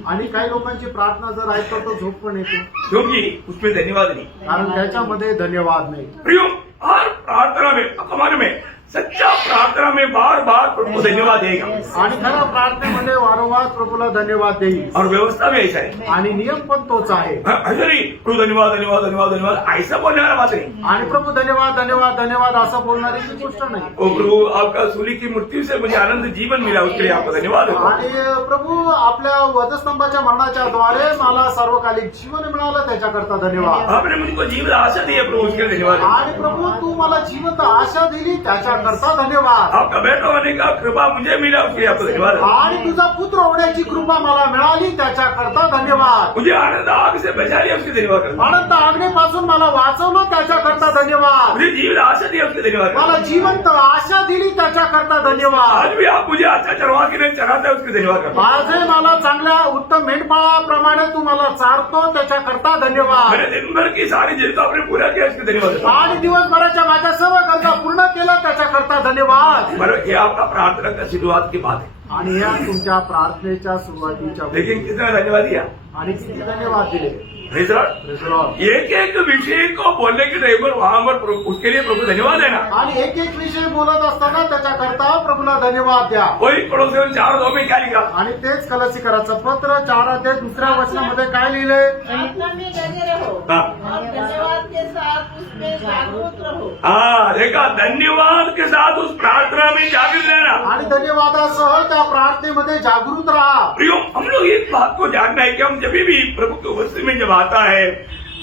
आणि काही लोकांची प्रार्थना जर ऐकतो तो झोप पण येतो, क्योंकि उसमें धन्यवाद नहीं। कारण त्याच्यामध्ये धन्यवाद नाही। प्रियो, हर प्रार्थना में हमारे में सच्चा प्रार्थना में बार बार प्रभु धन्यवाद देगा, आणि खऱ्या प्रार्थनेमध्ये वारंवार प्रभूला धन्यवाद देईल। और व्यवस्था भी ऐसा है, आणि नियम पण तोच आहे। ऐसा नहीं प्रभु धन्यवाद धन्यवाद धन्यवाद धन्यवाद ऐसा बोलने वाला बात नहीं। आणि प्रभू धन्यवाद धन्यवाद धन्यवाद असं बोलणारी ती गोष्ट नाही। ओ प्रभु, आपका सूली की मृत्यू से मुझे आनंद जीवन मिला, उसके लिए आपका धन्यवाद है। आणि प्रभू आपल्या वधस्तंभाच्या मरणाच्या द्वारे मला सार्वकालिक जीवन मिळालं त्याच्याकरता धन्यवाद। आपने मुझको जीवन आशा दी है प्रभु, उसके लिए धन्यवाद है। आणि प्रभू तू मला जिवंत आशा दिली त्याच्याकरता धन्यवाद। आपका बेटा होने का कृपा मुझे मिला, उसके लिए आपका धन्यवाद है। आणि तुझा पुत्र होण्याची कृपा मला मिळाली त्याच्याकरता धन्यवाद। मुझे आनंद आग से बचा लिया, उसके धन्यवाद करता हूं। अनंत आग्नेपासून मला वाचवलं त्याच्याकरता धन्यवाद। मुझे जीवन आशा दी, उसके धन्यवाद करता हूं। मला जिवंत आशा दिली त्याच्याकरता धन्यवाद। आज भी आप मुझे अच्छा चरवा के नहीं चढ़ाते, उसके धन्यवाद करता हूं। आजही मला चांगल्या उत्तम मेंढपाळाप्रमाणे तू मला चारतो त्याच्याकरता धन्यवाद। मैंने दिन भर की सारी जिद आपने पूरा किया, उसके धन्यवाद करता हूं। आणि दिवसभराच्या माझ्या सर्व गरजा पूर्ण केलं त्याच्याकरता धन्यवाद। मतलब ये आपका प्रार्थना का शुरुआत की बात है, आणि या तुमच्या प्रार्थनेच्या सुरुवातीच्या लेकिन कितना धन्यवाद दिया। आणि किती धन्यवाद दिले। Praise the Lord। Praise the Lord। एक एक विषय को बोलने के टाइम पर वहां पर उसके लिए प्रभु धन्यवाद देना। आणि एक एक विषय बोलत असताना त्याच्याकरता प्रभूला धन्यवाद द्या। वही कोलोसियों 4:2 में क्या लिखा? आणि तेच कलसीकराचं पत्र 4 अध्याय 2 वचनामध्ये काय लिहिलंय? प्रार्थना में लगे रहो हाँ। और धन्यवाद के साथ उसमें जागरूक रहो। हाँ, देखा, धन्यवाद के साथ उस प्रार्थना में जागृत रहना। आणि धन्यवादासह त्या प्रार्थनेमध्ये जागृत राहा। प्रियो, हम लोग इस बात को जानना है कि हम जब भी प्रभु की उपस्थिति में जब आता है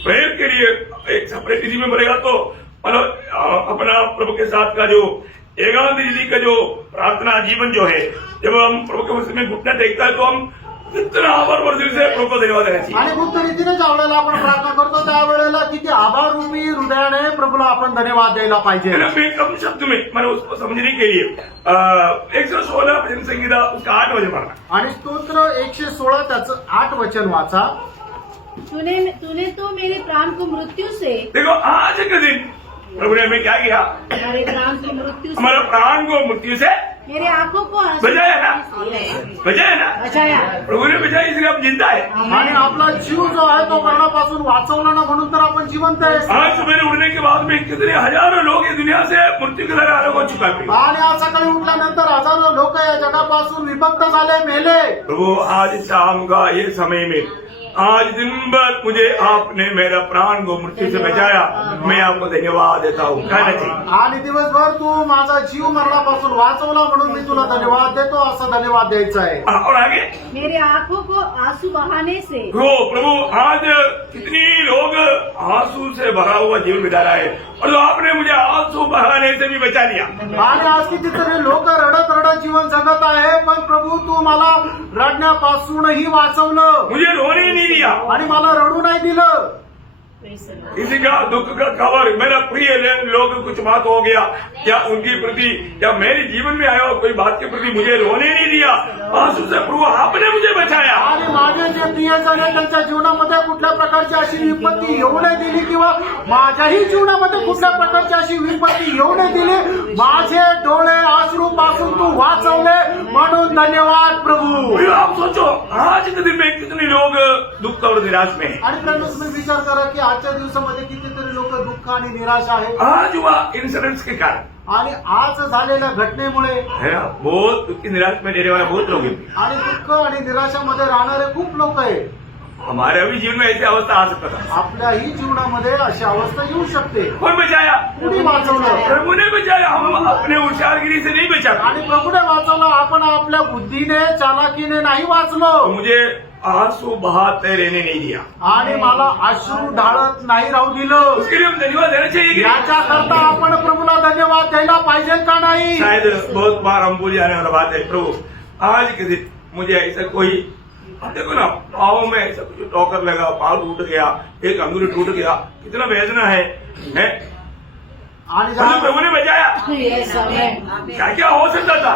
प्रेयर के लिए एक सेपरेट स्थिति में बढ़ेगा तो मतलब अपना प्रभु के साथ का जो एकांत स्थिति का जो प्रार्थना जीवन जो है, जब हम प्रभु के उपस्थिति में घुटना टेकता है तो हम कितना आभार दिल से प्रभु को धन्यवाद देना चाहिए। आणि गुप्त रीतीने ज्या वेळेला आपण प्रार्थना करतो त्यावेळेला किती आभाररूपी हृदयाने प्रभूला आपण धन्यवाद द्यायला पाहिजे। मैं कम शब्द में मैंने उसको समझने के लिए 116 भजन संगीता उसका 8 वचन पढ़ना। आणि स्तोत्र 116 त्याचं 8 वचन वाचा। तूने तो मेरे प्राण को मृत्यु से, देखो, आज के दिन प्रभु ने हमें क्या किया? हमारे प्राण को मृत्यु से, हमारे प्राण को मृत्यु से मेरे आंखों को आंसू बचाया ना, बचाया ना, बचाया। प्रभु ने बचाया, इसलिए हम जिंदा है। आणि आपला जीव जो आहे तो मरणापासून वाचवला ना म्हणून तर आपण जिवंत आहे। आज सुबह उठने के बाद में कितने हजारों लोग इस दुनिया से मृत्यु के द्वारा अलग हो चुका है। आणि आज सकाळी उठल्यानंतर हजारो लोक या जगापासून विभक्त झाले, मेले। प्रभु, आज शाम का ये समय में आज दिन भर मुझे आपने मेरा प्राण को मृत्यु से बचाया, मैं आपको धन्यवाद देता हूँ, कहना चाहिए। आणि दिवसभर तू माझा जीव मरणापासून वाचवला म्हणून मी तुला धन्यवाद देतो, असं धन्यवाद द्यायचं आहे। और आगे, मेरे आंखों को आंसू बहाने से, हो प्रभु, आज कितनी लोग आंसू से भरा हुआ जीवन बिता रहा है और तो आपने मुझे आंसू बहाने से भी बचा लिया। आणि आज कितीतरी लोक रडत रडत जीवन जगत आहे, पण प्रभू तू मला रडण्यापासूनही वाचवलं, मुझे रोने नहीं दिया। आणि मला रडू नाही दिलं। Praise the Lord. किसी का दुख का खबर मेरा प्रिय लोग कुछ बात हो गया या उनकी प्रति या मेरे जीवन में आया कोई बात के प्रति मुझे रोने नहीं दिया, आंसू से प्रभु आपने मुझे बचाया। आणि माझे जे प्रियजन आहे त्यांच्या जीवनामध्ये कुठल्या प्रकारची अशी विपत्ती येऊ नाही दिली किंवा माझ्याही जीवनामध्ये कुठल्या प्रकारची अशी विपत्ती येऊ नाही दिली। माझे डोळे अश्रू पासून तू वाचवले म्हणून धन्यवाद प्रभू। आप सोचो आज के दिन में कितने लोग दुख और निराश में हैं। आणि फ्रेंड्स तुम्ही विचार करा की आजच्या दिवसामध्ये कितीतरी लोक दुःख आणि निराश आहे आज हुआ इंसिडेंट्स के कारण आणि आज झालेल्या घटनेमुळे है ना, बहुत दुख की निराश में रहने वाले बहुत लोग हैं। आणि दुःख आणि निराशामध्ये राहणारे खूप लोक आहे। हमारे भी जीवन में ऐसी अवस्था आ सकता था। आपल्याही जीवनामध्ये अशी अवस्था येऊ शकते। कौन बचाया? कुणी वाचवलं? प्रभु ने बचाया। हम अपने होशियारगिरी से नहीं बचा। आणि प्रभूने वाचवलं, आपण आपल्या बुद्धीने चालाकीने नाही तो वाचलो मुझे आंसू बहाते रहने नहीं दिया। आणि मला अश्रू ढाळत नाही राहू दिलं। उसके लिए हम धन्यवाद देना चाहिए कि याच्याकरता आपण प्रभूला धन्यवाद द्यायला पाहिजे का नाही? शायद बहुत बार हम भूल जाने वाला बात है। प्रभु आज के दिन मुझे ऐसा कोई देखो ना, पाँव में ऐसा कुछ टोकर लगा, पाँव टूट गया, एक अंगुली टूट गया, कितना वेदना है? आणि पर प्रभु ने बचाया। Yes, amen. क्या क्या हो सकता था,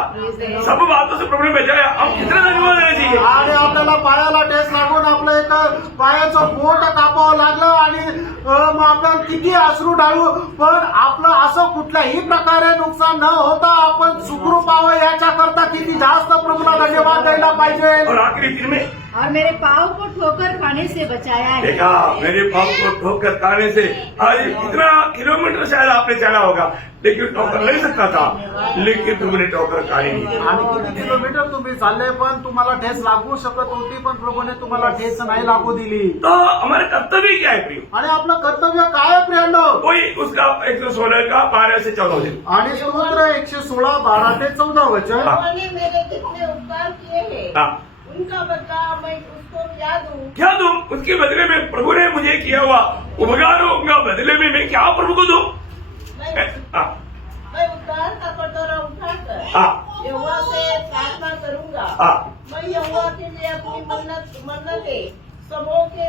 सब बातों से प्रभु ने बचाया। हम कितना धन्यवाद देना चाहिए। आणि आपल्याला पायाला ठेस लागून आपलं एक पायाचं बोट कापावं लागलं आणि मग आपल्याला किती अश्रू ढाळू, पण आपलं असं कुठल्याही प्रकारे नुकसान न होता आपण सुखरूप आहोत याच्याकरता किती जास्त प्रभूला धन्यवाद द्यायला पाहिजे। और आखिरी दिन में और मेरे पाँव को ठोकर खाने से बचाया है। देखा, मेरे पाँव को ठोकर खाने से आज इतना किलोमीटर शायद आपने चला होगा, लेकिन ठोकर नहीं सकता था, लेकिन तुमने ठोकर खानी नहीं दी। आणि किती किलोमीटर तुम्ही चालले पण तुम्हाला ठेस लागू शकत होती, पण प्रभूने तुम्हाला ठेस नाही लागू दिली। तो हमारे कर्तव्य क्या है प्रिय? आणि आपलं कर्तव्य काय आहे प्रियांनो? कोई उसका 116 का 12 से 14 दिन। आणि स्तोत्र 116 12 ते 14 वचन। उन्होंने मेरे कितने उपकार किए हैं, हाँ, उनका बदला मैं उसको क्या दूं? क्या दूं? उसके बदले में प्रभु ने मुझे किया हुआ उपकारों का बदले में मैं क्या प्रभु को दूं? हाँ, मैं उद्धार का कटोरा उठाकर हाँ, यहोवा से प्रार्थना करूंगा। हाँ, मैं यहोवा के लिए अपनी मन्नतें सबों के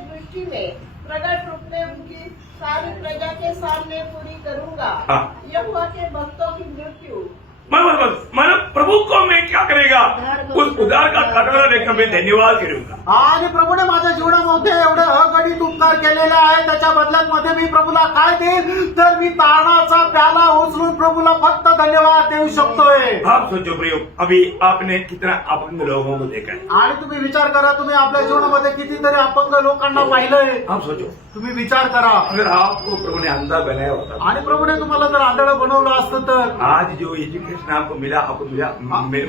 दृष्टि में प्रकट रूप में उनकी सारी प्रजा के सामने पूरी करूंगा। हाँ। यहोवा के भक्तों की मृत्यु मन प्रभु को मैं क्या करेगा? उस उद्धार का कटोरा लेकर मैं धन्यवाद करूंगा। आणि प्रभूने माझ्या जीवनामध्ये एवढे अगणित उपकार केलेले आहे, त्याच्या बदल्यात मध्ये मी प्रभूला काय देईल? तर मी तारणाचा प्याला उचलून प्रभूला फक्त धन्यवाद देऊ शकतोय। आप सोचो प्रियो, अभी आपने कितना अपंग लोगों को देखा है। आणि तुम्ही विचार करा, तुम्ही आपल्या जीवनामध्ये कितीतरी अपंग लोकांना पाहिलंय। आप सोचो, तुम्ही विचार करा, अगर आपको प्रभु ने अंधा बनाया होता आणि प्रभूने तुम्हाला जर आंधळं बनवलं असतं तर आज जो एजुकेशन आपको मिला, आपको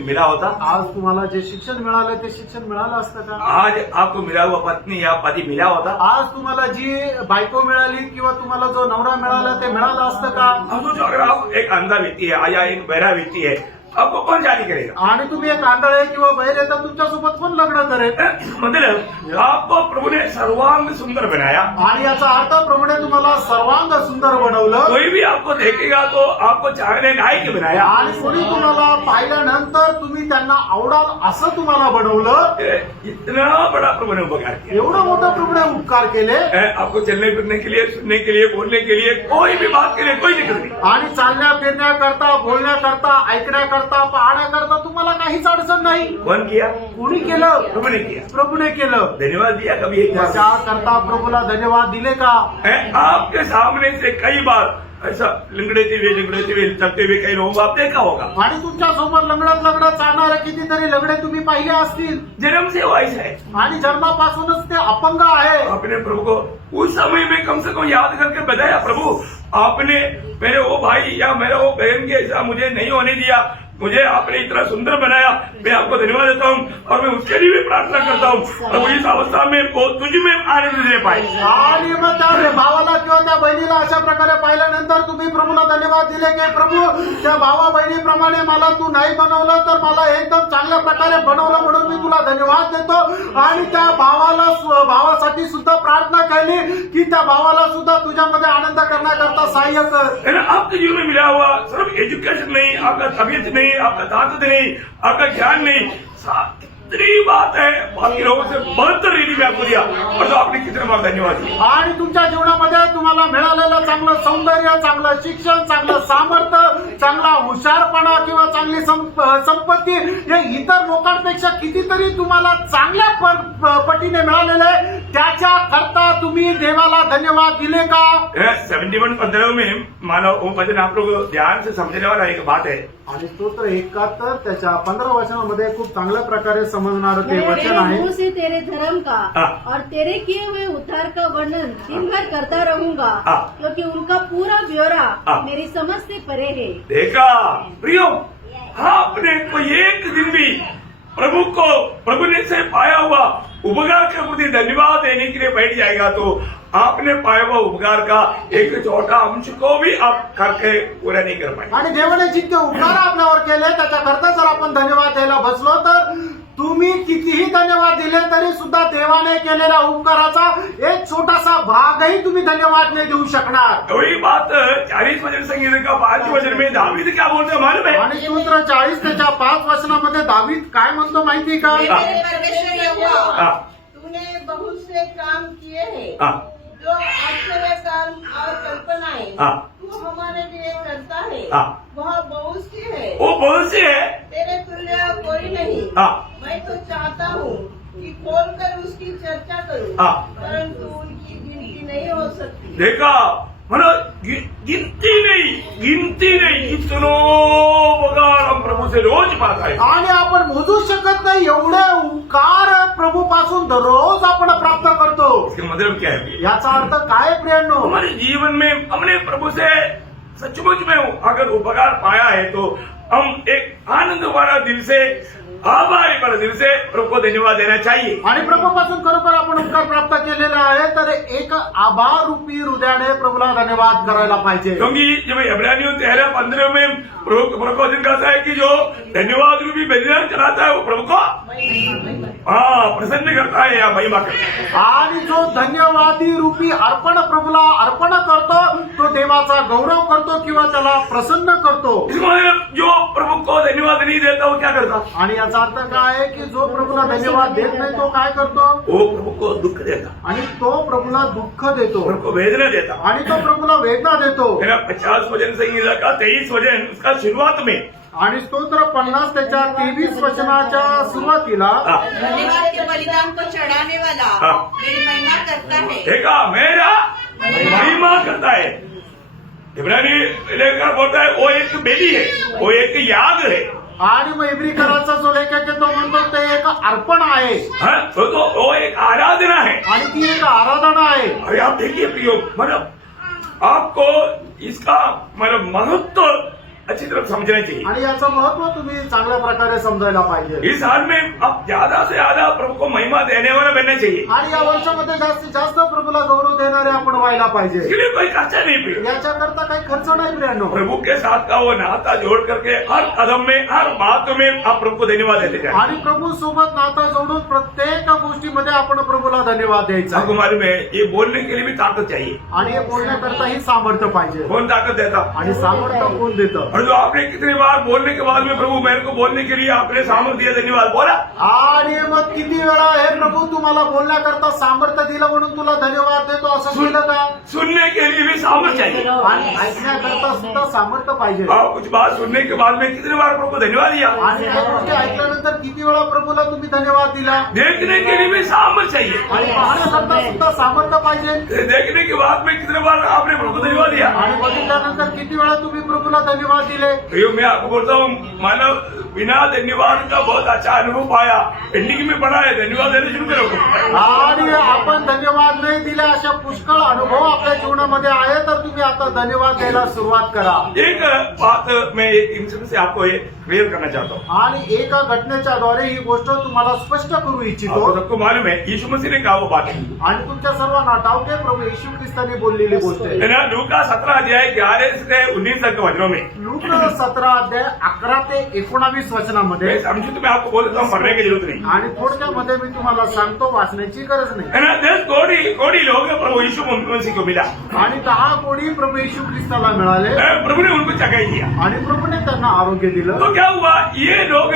मिला होता, आज तुम्हाला जे शिक्षण मिळालं ते शिक्षण मिळालं असतं का? आज आपको मिला हुआ पत्नी या पति मिला होता, आज तुम्हाला जी बायको मिळाली किंवा तुम्हाला जो नवरा मिळाला ते मिळालं असतं का? अब सोचो अगर आप एक अंधा व्यक्ति है या एक बहरा व्यक्ति है, आपको कौन शादी करेगा? आणि तुम्ही एक आंधळ आहे किंवा बहिर आहे तर तुमच्यासोबत कोण लग्न करेल? मतलब आपको प्रभु ने सर्वांग सुंदर बनाया। आणि याचा अर्थ प्रभूने तुम्हाला सर्वांग सुंदर बनवलं कोई भी आपको देखेगा तो आपको चाहने लायक बनाया। आणि कोणी तुम्हाला पाहिल्यानंतर तुम्ही त्यांना आवडाल असं तुम्हाला बनवलं। इतना बड़ा प्रभु ने उपकार किया। एवढं मोठं प्रभूने उपकार केले आपको चलने फिरने के लिए, सुनने के लिए, बोलने के लिए, कोई भी बात के लिए कोई दिक्कत नहीं। आणि चालण्या फिरण्याकरता, बोलण्याकरता, ऐकण्याकरता, पाहण्याकरता तुम्हाला काहीच अडचण नाही। कौन किया? कोणी केलं? प्रभु ने किया। प्रभूने केलं। धन्यवाद दिया कभी एक बार? त्याच्याकरता प्रभूला धन्यवाद दिले का? आपके सामने से कई बार ऐसा लंगड़ते हुए चलते हुए कई लोगों को आप देखा होगा। आणि तुमच्या समोर लंगडत चालणारे कितीतरी लंगडे तुम्ही पाहिले असतील। जन्म से वो ऐसा है आणि जन्मापासूनच ते अपंग आहे। अपने प्रभु को उस समय में कम से कम याद करके बताया, प्रभु आपने मेरे वो भाई या मेरे वो बहन के ऐसा मुझे नहीं होने दिया, मुझे आपने इतना सुंदर बनाया, मैं आपको धन्यवाद देता हूँ और मैं उसके लिए भी प्रार्थना करता हूँ प्रभु इस अवस्था में वो तुझ में आनंद दे पाए। आणि मग त्या भावाला किंवा त्या बहिणीला अशा प्रकारे पाहिल्यानंतर तुम्ही प्रभूला धन्यवाद दिले की प्रभू त्या भावा बहिणीप्रमाणे मला तू नाही बनवलं तर मला एकदम चांगल्या प्रकारे बनवलं म्हणून मी तुला धन्यवाद देतो। आणि त्या भावासाठी सुद्धा प्रार्थना केली की त्या भावाला सुद्धा तुझ्यामध्ये आनंद करण्याकरता सहाय्य कर। आपके जीवन में मिला हुआ सिर्फ एजुकेशन नहीं, आपका तबीयत नहीं, आपका ताकत नहीं, आपका ज्ञान नहीं, इतनी बात है, बाकी लोगों से बढ़कर रीति आपको दिया, और तो आपने कितने बार धन्यवाद दिया। आणि तुमच्या जीवनामध्ये तुम्हाला मिळालेलं चांगलं सौंदर्य, चांगलं शिक्षण, चांगलं सामर्थ्य, चांगला हुशारपणा किंवा चांगली संपत्ती हे इतर लोकांपेक्षा कितीतरी तुम्हाला चांगल्या पटीने मिळालेलं आहे, त्याच्या करता तुम्ही देवाला धन्यवाद दिले का? 71-15 में मानो वो वचन आप लोग ध्यान से समझने वाला एक बात है। आणि स्तोत्र 71 त्याच्या 15 वचनामध्ये खूप चांगल्या प्रकारे समजणारं ते वचन मेरे आहे। मुंह से तेरे धर्म का हाँ। और तेरे किए हुए उद्धार का वर्णन दिन भर करता रहूंगा, हाँ। क्योंकि उनका पूरा ब्यौरा हाँ। मेरी समझ से परे है। देखा प्रियो, आपने कोई एक दिन भी प्रभु ने से पाया हुआ उपकार के प्रति धन्यवाद देने के लिए बैठ जाएगा तो आपने पाया हुआ उपकार का एक छोटा अंश को भी आप करके पूरा नहीं कर पाए। आणि देवाने जितके उपकार आपल्यावर केले त्याच्याकरता जर आपण धन्यवाद द्यायला बसलो तर तुम्ही कितीही धन्यवाद दिले तरी सुद्धा देवाने केलेल्या उपकाराचा एक छोटासा भागही तुम्ही धन्यवाद नाही देऊ शकणार। वही बात 40 वचन संगीत का 5 वचन में दावीद क्या बोलते हैं मालूम है? आणि स्तोत्र 40 त्याच्या 5 वचनामध्ये दावीद काय म्हणतो माहिती का? हे मेरे परमेश्वर यहोवा, हाँ, तूने बहुत से काम किए हैं, हाँ, जो आश्चर्य काम और कल्पनाएं हाँ। तू हमारे लिए करता है, हाँ। वह बहुत सी है, वो बहुत से है। तेरे तुल्य कोई नहीं। हाँ, मैं तो चाहता हूँ कि खोलकर उसकी चर्चा करूँ, हाँ। परंतु उनकी गिनती नहीं हो सकती। देखा म्हणून गिनती नहीं इतनो उपकार हम प्रभु से रोज पाहत आहे। आणि आपण मोजू शकत नाही एवढे उपकार प्रभूपासून दररोज आपण प्राप्त करतो। इसका मतलब क्या है? याचा अर्थ काय प्रियांनो? हमारे जीवन में हमने प्रभु से सचमुच में अगर उपकार पाया है तो हम एक आनंद वाला दिल से, आभारी वाला दिल से प्रभु को धन्यवाद देना चाहिए। आणि प्रभूपासून खरोखर आपण उपकार प्राप्त केलेले आहे तर एक आभार रूपी हृदयाने प्रभूला धन्यवाद करायला पाहिजे। क्योंकि जब इब्रानियों 13-15 में प्रभु को दिन कहता है कि जो धन्यवाद रूपी बलिदान चलाता है वो प्रभु को प्रसन्न करता है या महिमा करता है। आणि जो धन्यवादी रूपी अर्पण प्रभूला अर्पण करतो तो देवाचा गौरव करतो किंवा त्याला प्रसन्न करतो। इसमें जो प्रभु को धन्यवाद नहीं देता वो क्या करता? आणि याचा अर्थ काय आहे की जो प्रभूला धन्यवाद देत नाही तो काय करतो? वो प्रभु को दुख देता, आणि तो प्रभूला दुःख देतो प्रभु को वेदना देता। आणि तो प्रभूला वेदना देतो। मेरा 50 वचन संगीता का 23 वचन उसका शुरुआत में आणि स्तोत्र 50 त्याच्या 23 वचनाच्या सुरुवातीला धन्यवाद के बलिदान को चढ़ाने वाला हाँ। मेरी महिमा करता है। देखा मेरा महिमा करता है। इब्रानी लेकर बोलता है वो एक बेली है, वो एक याग है। आणि मग इब्रिकराचा जो लेखक आहे तो म्हणतो ते एक अर्पण आहे हाँ, तो वो एक आराधना है। आणि ती एक आराधना आहे। अरे आप देखिए प्रियो, मतलब आपको इसका मतलब महत्व अच्छी तरह समझना चाहिए। आणि याचं महत्व तुम्ही चांगल्या प्रकारे समजायला पाहिजे। इस हाल में आप ज्यादा से ज्यादा प्रभु को महिमा देने वाला बनना चाहिए। आणि या वर्षामध्ये जास्तीत जास्त प्रभूला गौरव देणारे आपण व्हायला पाहिजे। इसके लिए कोई खर्चा नहीं प्रियो। याच्याकरता काही खर्च नाही प्रियांनो। प्रभु के साथ का वो नाता जोड़ करके हर कदम में, हर बात में आप प्रभु को धन्यवाद देते जाए। आणि प्रभू सोबत नाता जोडून प्रत्येक गोष्टीमध्ये आपण प्रभूला धन्यवाद द्यायचा। आपको मालूम है ये बोलने के लिए भी ताकत चाहिए। आणि हे बोलण्याकरताही सामर्थ्य पाहिजे। कौन ताकत देता? आणि सामर्थ्य कोण देतं? और जो आपने कितनी बार बोलने के बाद में प्रभु मेरे को बोलने के लिए आपने सामर्थ्य दिया, धन्यवाद बोला। आणि मग किती वेळा हे प्रभू तुम्हाला बोलण्याकरता सामर्थ्य दिलं म्हणून तुला धन्यवाद देतो असं केलं का? सुनने के लिए भी सामर्थ्य चाहिए। आणि ऐकण्याकरता सुद्धा सामर्थ्य पाहिजे। आप कुछ बात सुनने के बाद में कितनी बार प्रभु को धन्यवाद दिया? आणि काही गोष्टी ऐकल्यानंतर किती वेळा प्रभूला तुम्ही धन्यवाद दिला? देखने के लिए भी सामर्थ्य चाहिए। आणि पाहण्याकरता सुद्धा सामर्थ्य पाहिजे। देखने के बाद में कितने बार आपने प्रभु को धन्यवाद दिया? आणि बघितल्यानंतर किती वेळा तुम्ही प्रभूला धन्यवाद दिले? भैया मैं आपको बोलता हूँ, मानव बिना धन्यवाद का बहुत अच्छा अनुभव पाया। पेंडिंग में पड़ा है, धन्यवाद देने शुरू करो। आणि आपण धन्यवाद नाही दिले अशा पुष्कळ अनुभव आपल्या जीवनामध्ये आहे तर तुम्ही आता धन्यवाद द्यायला सुरुवात करा। एक बात मैं एक इंसिडेंट से आपको ये क्लियर करना चाहता हूँ। आणि एका घटनेच्या द्वारे ही गोष्ट तुम्हाला स्पष्ट करू इच्छितो। आपको सबको मालूम है यीशु मसीह ने कहा वो बात है आणि तुमच्या सर्वांना ठाऊक आहे प्रभू येशू ख्रिस्ताने बोललेली गोष्ट आहे। ना, लूका 17 अध्याय 11 से 19 तक वचनों में। लूक 17 अध्याय 11 ते 19 वचनामध्ये मैं समझू तो मैं आपको बोल देता हूँ, पढ़ने की जरूरत नहीं आणि थोडक्यामध्ये मी तुम्हाला सांगतो वाचण्याची गरज नाही। है ना। 10 कोड़ी लोग प्रभु यीशु मसीह को मिला। आणि 10 कोटी प्रभू येशू ख्रिस्ताला मिळाले प्रभु ने उनको चकाई दिया। आणि प्रभूने त्यांना आरोग्य दिलं। तो क्या हुआ, ये लोग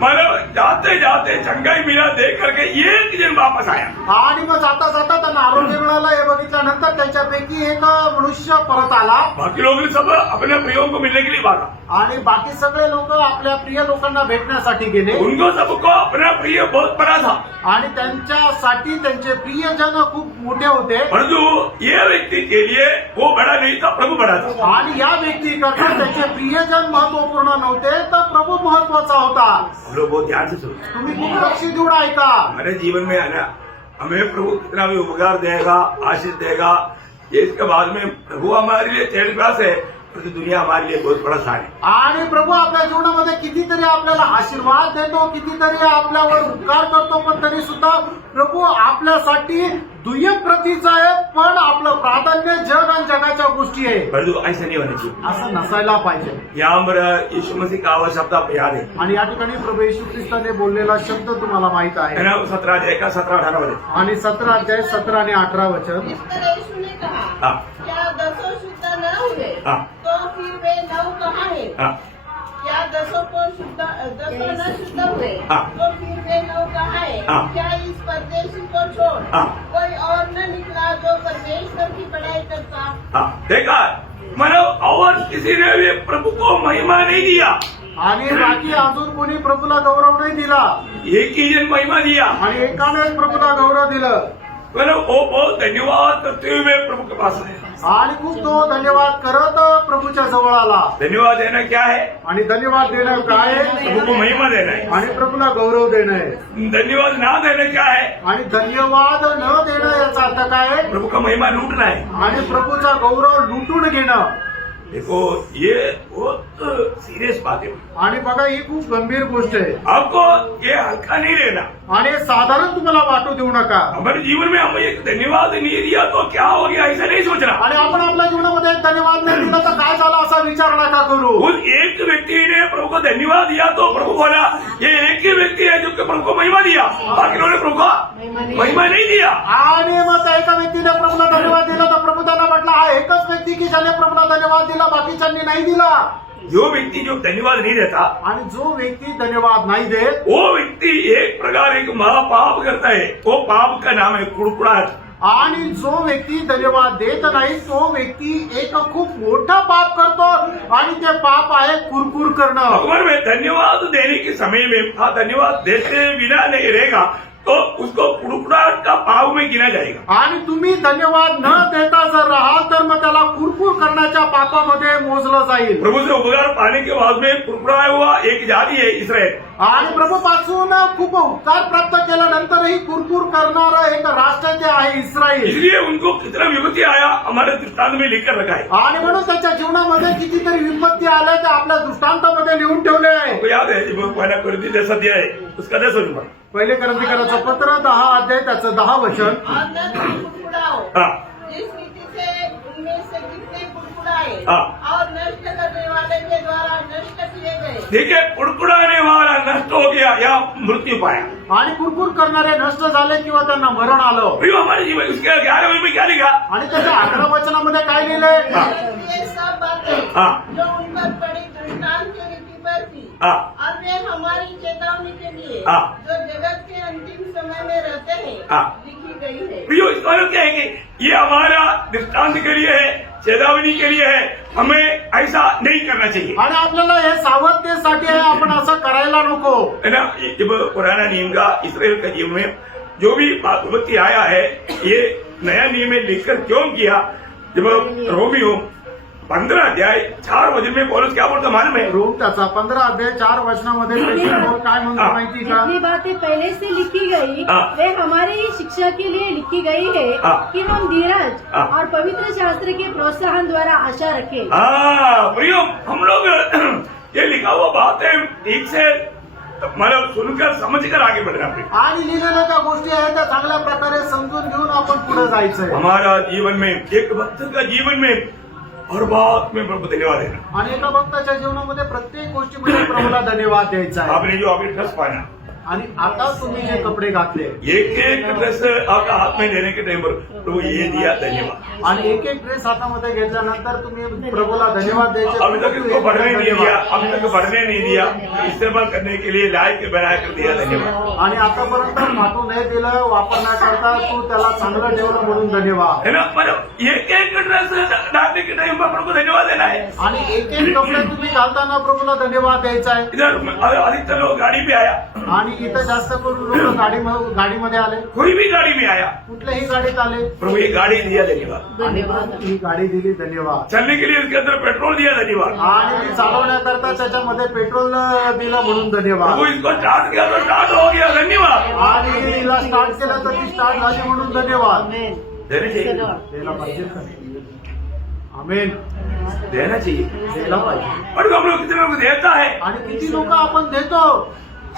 मतलब जाते जाते चंगाई मिला देख करके एक जन वापस आया। आणि मग जाता जाता त्यांना आरोग्य मिळालं हे बघितल्यानंतर त्यांच्यापैकी एक मनुष्य परत आला बाकी लोग सब अपने प्रियों को मिलने के लिए भागा। आणि बाकी सगळे लोक आपल्या प्रिय लोकांना भेटण्यासाठी गेले उनको सबको अपना प्रिय बहुत बड़ा था, आणि त्यांच्यासाठी त्यांचे प्रियजन खूप मोठे होते परंतु ये व्यक्ति के लिए वो बड़ा नहीं था, प्रभु बड़ा था। आणि या व्यक्तीकरता त्याचे प्रियजन महत्वपूर्ण नव्हते तर प्रभु महत्वाचा होता। हम लोग बहुत ध्यान से सुनो। तुम्ही खूप लक्ष देऊन ऐका। हमारे जीवन में है ना, हमें प्रभु कितना भी उपकार देगा, आशीष देगा, ये इसके बाद में प्रभु हमारे लिए थर्ड क्लास है, परंतु दुनिया हमारे लिए बहुत बड़ा सार है। आणि प्रभु आपल्या जीवनामध्ये कितीतरी आपल्याला आशीर्वाद देतो, कितीतरी आपल्यावर उपकार करतो, पण तरी सुद्धा प्रभु आपल्यासाठी दुय्यम प्रतीचा आहे, पण आपलं प्राधान्य जग आणि जगाच्या गोष्टी आहे। परंतु ऐसा नहीं होना चाहिए। असं नसायला पाहिजे। यहाँ पर यीशु मसीह का आवाज शब्द आपको याद है आणि या ठिकाणी प्रभू येशू ख्रिस्ताने बोललेला शब्द तुम्हाला माहित है आहे ना, 17 अध्याय का 17-18 मध्ये। आणि 17 अध्याय 17 आणि 18 वचन। इस तरह यीशु ने कहा, हाँ क्या 10 शुद्ध न हुए हाँ तो फिर वे 9 कहाँ है? हाँ क्या 10 न शुद्ध हुए हाँ। तो फिर वे 9 कहाँ है? हाँ। क्या इस परदेशी को छोड़ हाँ। कोई और न निकला जो परमेश्वर की बड़ाई करता? हाँ, देखा मतलब और किसी ने भी प्रभु को महिमा नहीं दिया, आणि बाकी अजून कोणी प्रभूला गौरव नाही दिला एक ही जन महिमा दिया। आणि एकानेच प्रभूला गौरव दिलं मतलब वो बहुत धन्यवाद करते हुए प्रभु के पास आए। आणि खूप तो धन्यवाद करत प्रभूच्या जवळ आला। धन्यवाद देना क्या है? आणि धन्यवाद देणं काय आहे? प्रभु को महिमा देना है। आणि प्रभूला गौरव देणं आहे। धन्यवाद ना देना क्या है? आणि धन्यवाद न देणं याचा अर्थ काय आहे? प्रभु का महिमा लूटना है। आणि प्रभूचा गौरव लुटून घेणं। देखो ये बहुत सीरियस बात है आणि बघा ही खूप गंभीर गोष्ट आहे आपको ये हल्का नहीं लेना। आणि साधारण तुम्हाला वाटू देऊ नका। हमारे जीवन में हमें एक धन्यवाद नहीं दिया तो क्या हो गया ऐसा नहीं सोचना। आणि आपण आपल्या जीवनामध्ये एक धन्यवाद नाही दिला तर काय झालं असा विचार नका करू। उस एक व्यक्ति ने प्रभु को धन्यवाद दिया तो प्रभु बोला ये एक ही व्यक्ति है जो कि प्रभु को महिमा दिया, बाकी लोगों ने प्रभु को महिमा नहीं दिया। आणि मग त्या एका व्यक्तीने प्रभूला धन्यवाद दिला तर प्रभू त्यांना म्हटलं हा एकच व्यक्ती की ज्याने प्रभूला धन्यवाद दिला, बाकीच्यांनी नाही दिला। जो व्यक्ति जो धन्यवाद नहीं देता आणि जो व्यक्ती धन्यवाद नाही देत वो व्यक्ति एक प्रकार एक महापाप करता है। वो पाप का नाम है कुड़कुड़ाहट। आणि जो व्यक्ती धन्यवाद देत नाही तो व्यक्ती एक खूप मोठा पाप करतो आणि ते पाप आहे कुरकुर करणं। भगवान में धन्यवाद देने के समय में हाँ धन्यवाद देते बिना नहीं रहेगा तो उसको कुड़कुड़ाहट का पाप में गिना जाएगा। आणि तुम्ही धन्यवाद न देता जर राहाल तर मग त्याला कुरकुर करण्याच्या पापामध्ये मोजलं जाईल। प्रभु से उपकार पाने के बाद में कुड़कुड़ाया हुआ एक जाति है इसराइल। आणि प्रभूपासून खूप उपकार प्राप्त केल्यानंतरही कुरकुर करणारं एक राष्ट्र जे आहे इस्रायल। इसलिए उनको कितना विपत्ति आया हमारे दृष्टांत में लिखकर रखा है। आणि म्हणून त्याच्या जीवनामध्ये कितीतरी विपत्ती आल्या त्या आपल्या दृष्टांतामध्ये लिहून ठेवले आहे। आपको याद है जब पहला कोरिन्थी 10 अध्याय उसका 10 नंबर पहिले करंथीकराचं पत्र 10 अध्याय त्याचं 10 वचन। और न तुम कुड़कुड़ाओ, हाँ जिस रीति से उनमें से कितने कुड़कुड़ाए हाँ। और नष्ट करने वाले के द्वारा नष्ट किए गए। ठीक है, कुड़कुड़ाने वाला नष्ट हो गया या मृत्यु पाया। आणि कुरकुर करणारे नष्ट झाले किंवा त्यांना मरण आलं। फिर हमारे जीवन उसके 11वें में क्या लिखा? आणि त्याच्या 11 वचनामध्ये काय लिहिलंय? ये सब बातें हाँ। जो उन पर पड़ी दृष्टांत की रीति पर थी हाँ और वे हमारी चेतावनी के लिए हाँ। जो जगत के अंतिम समय में रहते हैं हाँ। लिखी गई है। प्रियो इसका मतलब क्या है कि ये हमारा दृष्टांत के लिए है, चेतावनी के लिए है, हमें ऐसा नहीं करना चाहिए। आणि आपल्याला हे सावधतेसाठी आहे, आपण असं करायला नको। है ना, जब पुराना नियम का इसराइल का जीवन में जो भी विपत्ति आया है ये नया नियम में लिखकर क्यों किया? जब रोमियो 15 अध्याय 4 वचन में पौलुस क्या बोलता मालूम है? रोम त्याचा 15 अध्याय 4 वचनामध्ये प्रेषित काय म्हणतो माहिती का? जितनी बातें पहले से लिखी गई हाँ। वे हमारी ही शिक्षा के लिए लिखी गई है हाँ। कि हम धीरज हाँ। और पवित्र शास्त्र के प्रोत्साहन द्वारा आशा रखें। हाँ प्रियो, हम लोग ये लिखा हुआ बात है ठीक से मतलब सुनकर समझकर आगे बढ़ना पड़ेगा। आणि लिहिलेल्या ज्या गोष्टी आहेत त्या चांगल्या प्रकारे समजून घेऊन आपण पुढे जायचंय। हमारा जीवन में एक भक्त का जीवन में हर बात में प्रभु धन्यवाद देना। आणि एका भक्ताच्या जीवनामध्ये प्रत्येक गोष्टीमध्ये प्रभूला धन्यवाद द्यायचा आहे। आपने जो अभी ट्रस्ट पाया आणि आता तुम्ही जे कपडे घातले एक एक ड्रेस आपका हाथ में लेने के टाइम पर प्रभु ये दिया धन्यवाद। आणि एक एक ड्रेस हातामध्ये घेतल्यानंतर तुम्ही प्रभूला धन्यवाद द्यायचे. अभी तक इसको बढ़ने नहीं दिया, अभी तक बढ़ने नहीं दिया, इस्तेमाल करने के लिए लायक बना कर दिया धन्यवाद। आणि आतापर्यंत फाटू नाही दिलं, वापरण्याकरता तू त्याला चांगलं ठेवलं म्हणून धन्यवाद. है ना, मतलब एक एक ड्रेस डालने के टाइम पर प्रभु धन्यवाद देना है। आणि एक एक कपडे तुम्ही घालताना प्रभूला धन्यवाद द्यायचा आहे. इधर अधिकतर लोग गाड़ी पे आया, आणि इथं जास्त करून लोक गाडीमध्ये आले, कोई भी गाड़ी में आया, कुठल्याही गाडीत आले प्रभु ये गाड़ी दिया धन्यवाद। आणि ही गाडी दिली धन्यवाद. चलने के लिए इसके अंदर पेट्रोल दिया धन्यवाद। आणि ती चालवण्याकरता त्याच्यामध्ये पेट्रोल दिलं म्हणून धन्यवाद. प्रभु इसको स्टार्ट किया तो स्टार्ट हो गया धन्यवाद। आणि हिला स्टार्ट केलं तर ती स्टार्ट झाली म्हणून धन्यवाद. Amen. देना चाहिए, द्यायला पाहिजे का? आमेन. देना चाहिए। द्यायला पाहिजे. और हम लोग कितने लोग देता है, आणि किती लोक आपण देतो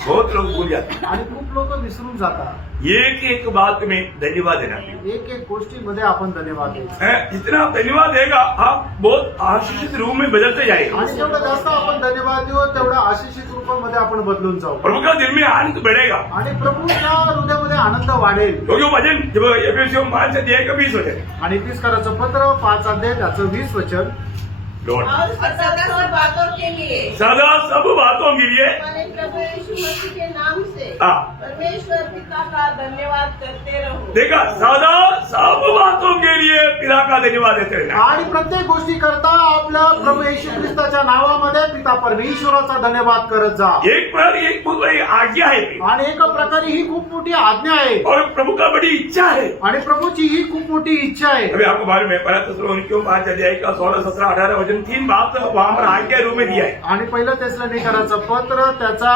बहुत लोग भूल जाते हैं। आणि खूप लोक विसरून जातात. एक एक बात में धन्यवाद देना चाहिए। एक एक गोष्टीमध्ये आपण धन्यवाद द्यायचा. है, जितना आप धन्यवाद देगा आप बहुत आशीषित रूप में बदलते जाएगा। आणि जेवढं जास्त आपण धन्यवाद देऊ तेवढं आशिषित रूपामध्ये आपण बदलून जाऊ. प्रभु का दिल में आनंद बढ़ेगा, आणि प्रभूच्या हृदयामध्ये आनंद वाढेल. क्योंकि वो वचन जब एफएससी 5:20 वचन, आणि 30 कराचं पत्र 5 अध्याय त्याचं 20 वचन. लॉर्ड और सदा सब बातों के लिए सदा सब बातों के लिए हमारे प्रभु यीशु मसीह के नाम से हाँ। परमेश्वर पिता का धन्यवाद करते रहो। देखा, सदा सब बातों के लिए पिता का धन्यवाद देते रहना। आणि प्रत्येक गोष्टी करता आपल्या प्रभू येशू ख्रिस्ताच्या नावामध्ये पिता परमेश्वराचा धन्यवाद करत जा. एक पर एक बहुत बड़ी आज्ञा है आणि एका प्रकारे ही खूप मोठी आज्ञा आहे. और प्रभु का बड़ी इच्छा है। आणि प्रभूची ही खूप मोठी इच्छा आहे. अभी आपको मालूम है, पहला तेसलोनिकियों 5 अध्याय का 16, 17, 18 वचन 3 बात वहां पर आज्ञा रूप में दिया है। आणि पहिलं तेसलोनिकराचं पत्र त्याचा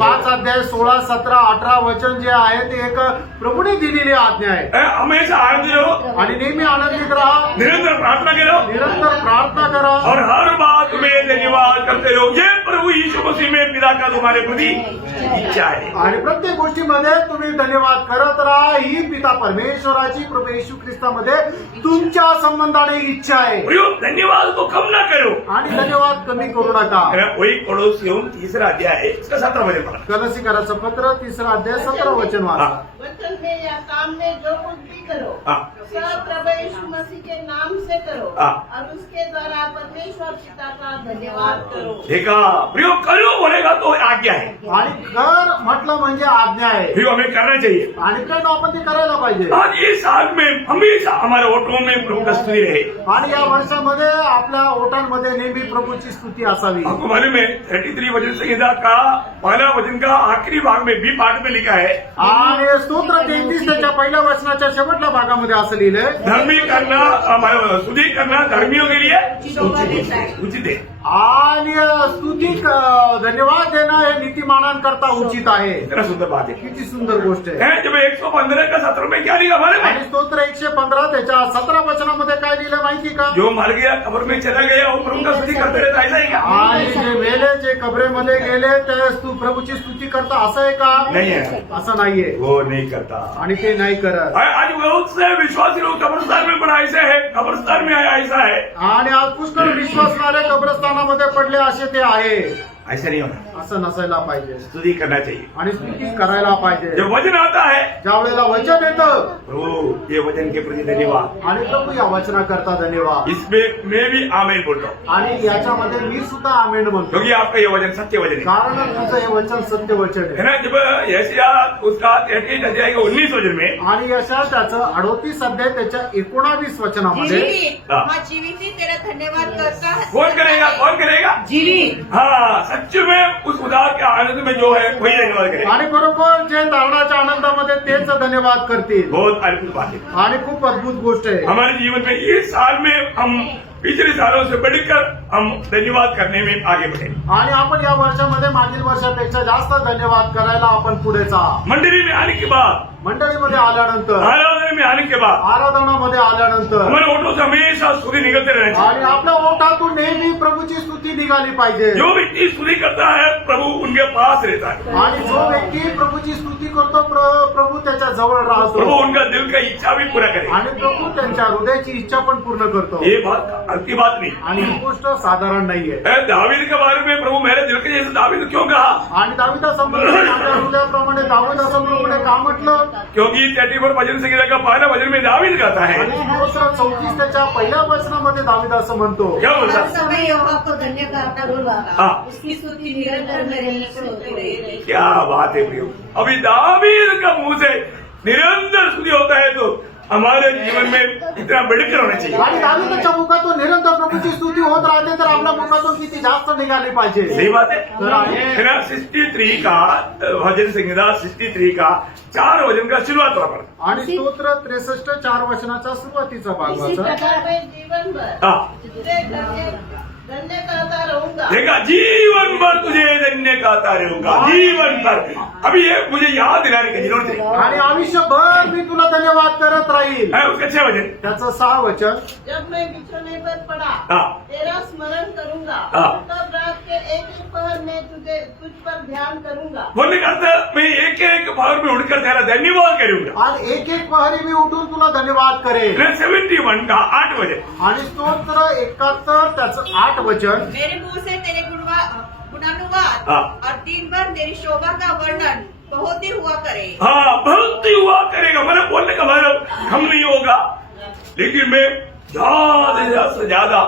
5 अध्याय 16, 17, 18 वचन जे आहे ते एक प्रभूने दिलेली आज्ञा आहे. हमेशा आनंद रहो, आणि नेहमी आनंदित राहा, निरंतर प्रार्थना करो निरंतर प्रार्थना करा और हर बात में धन्यवाद करते रहो। ये प्रभु यीशु मसीह में पिता का तुम्हारे प्रति इच्छा है। आणि प्रत्येक गोष्टीमध्ये तुम्ही धन्यवाद करत राहा. ही पिता परमेश्वराची प्रभू येशू ख्रिस्तामध्ये तुमच्या संबंधाने इच्छा आहे. प्रभु धन्यवाद को कम ना करो। आणि धन्यवाद कमी करू नका. वही पड़ोसियों 3 अध्याय है, इसका 17 वचन पढ़ा। कलसीकराचं पत्र 3 अध्याय 17 वचन वाचा. वचन में या काम में जो कुछ भी करो हाँ। सब प्रभु यीशु मसीह के नाम से करो हाँ। और उसके द्वारा परमेश्वर पिता का धन्यवाद करो। देखा, प्रयोग करो बोलेगा तो आज्ञा है, आणि कर म्हटलं म्हणजे आज्ञा आहे. फिर हमें करना चाहिए। आणि काय आपण ते करायला पाहिजे. आज इस साल में हमेशा हमारे ओटों में प्रभु का स्तुति रहे। आणि या वर्षामध्ये आपल्या ओटांमध्ये नेहमी प्रभूची स्तुती असावी. आपको मालूम है 33 वचन संहिता का पहला वचन का आखिरी भाग में बी पाठ में लिखा है, आणि स्तोत्र 33 त्याच्या पहिल्या वचनाच्या शेवटल्या भागामध्ये असं लिहिलंय, धर्मी करना हमारा स्तुति करना धर्मियों के लिए उचित है। आणि स्तुती धन्यवाद देणं हे नीतिमानांकरता उचित आहे. कितना सुंदर बात है। किती सुंदर गोष्ट आहे. हैं, जब 115 का 17 में क्या लिखा मालूम है? आणि स्तोत्र 115 त्याच्या 17 वचनामध्ये काय लिहिलं माहिती का? जो मर गया कब्र में चला गया वो प्रभु का स्तुति करते रहता, ऐसा ही क्या? आणि जे मेले जे कबरेमध्ये गेले ते प्रभूची स्तुती करता असं आहे का? नहीं है, असं नाहीये. वो नहीं करता। आणि ते नाही करत. आज बहुत से विश्वासी लोग कब्रिस्तान में पड़ा ऐसे है, कब्रिस्तान में आया ऐसा है। आणि आज पुष्कळ विश्वासणारे कब्रस्तानामध्ये पडले असे ते आहे. ऐसा नहीं होना, असं नसायला पाहिजे. स्तुति करना चाहिए। आणि स्तुती करायला पाहिजे. जब वचन आता है, ज्या वेळेला वचन येतं प्रभु ये वचन के प्रति धन्यवाद, आणि प्रभू या वचनाकरता धन्यवाद. इसमें मैं भी आमीन बोलता हूँ, आणि याच्यामध्ये मी सुद्धा आमेन म्हणतो. क्योंकि आपका ये वचन सत्य वचन है। कारण तुझं हे वचन सत्य वचन है आहे. ना, जब यशायाह उसका 33 अध्याय का 19 वचन में आणि यशा त्याचं 38 अध्याय त्याच्या 19 वचनामध्ये जीवित हाँ। हाँ जीवित ही तेरा धन्यवाद करता है। कौन करेगा, कौन करेगा? जीवित हाँ, सच में उस उदार के आनंद में जो है वही धन्यवाद करेगा। आणि बरोबर जे धारणाच्या आनंदामध्ये तेच धन्यवाद करतील. बहुत अद्भुत बात है। आणि खूप अद्भुत गोष्ट आहे. हमारे जीवन में इस साल में हम पिछले सालों से बढ़कर हम धन्यवाद करने में आगे बढ़े। आणि आपण या वर्षामध्ये मागील वर्षापेक्षा जास्त धन्यवाद करायला आपण पुढे जा. मंडली में आने के बाद, मंडळीमध्ये आल्यानंतर, आराधना में आने के बाद आराधनामध्ये आल्यानंतर हमारे ओठों से हमेशा स्तुति निकलते रहना चाहिए। आणि आपल्या ओठातून नेहमी प्रभूची स्तुती निघाली पाहिजे. जो व्यक्ति स्तुति करता है प्रभु उनके पास रहता है, आणि जो व्यक्ती प्रभूची स्तुती करतो प्रभू त्याच्या जवळ प्रभु राहतो उनका दिल का इच्छा भी पूरा करे. आणि प्रभू त्यांच्या हृदयाची इच्छा पण पूर्ण करतो. ये बात हल्की बात नहीं. आणि ही गोष्ट साधारण नाहीये. दावीद के बारे में प्रभु मेरे दिल के जैसे दावीद क्यों कहा? आणि दाविदासंबंधी माझ्या हृदयाप्रमाणे दाविदासंप्रमाणे का म्हटलं? क्योंकि 34 भजन संगीता का पहला भजन में दावीद गाता है. आणि स्तोत्र 34 त्याच्या पहिल्या वचनामध्ये दाविद असं म्हणतो, क्या बोलता? हर समय यहोवा को धन्य करूंगा, हाँ. उसकी स्तुति निरंतर मेरे मुख से होती रहेगी. क्या बात है प्रियो. अभी दावीद का मुंह से निरंतर स्तुति होता है तो हमारे जीवन में इतना बढ़कर होना चाहिए. आणि दाविदाच्या मुखातून निरंतर प्रभूची स्तुती होत राहते तर आपल्या मुखातून किती जास्त निघाली पाहिजे. सही बात है. तर आहे. 63 का भजन संगीता 63 का 4 भजन का शुरुआत हुआ पर. आणि स्तोत्र 63 4 वचनाचा सुरुवातीचा भाग इसी वाचा. प्रकार मैं जीवन भर हाँ. तुझे धन्य कहता रहूंगा. देखा, जीवन भर तुझे धन्य कहता रहूंगा. जीवन भर. अभी ये मुझे याद दिलाने की जरूरत है. आणि आयुष्यभर मी तुला धन्यवाद करत राहील. है उसके 6 भजन. त्याचं 6 वचन. जब मैं बिछोने पर पड़ा हाँ. तेरा स्मरण करूंगा. हाँ. तब रात के एक पहर में तुझ पर ध्यान करूंगा. बोलने का अर्थ मैं एक भाव में उठकर तेरा धन्यवाद करूंगा. आणि एक पहरी मी उठून तुला धन्यवाद करेन. 71 का 8 भजन. आणि स्तोत्र 71 त्याचं 8 वचन. मेरे मुंह से तेरे गुणानुवाद हाँ. और दिन भर तेरी शोभा का वर्णन बहुत ही हुआ करे. हाँ, बहुत ही हुआ करेगा. मैंने बोलने का मतलब हम नहीं होगा, लेकिन मैं ज्यादा से ज्यादा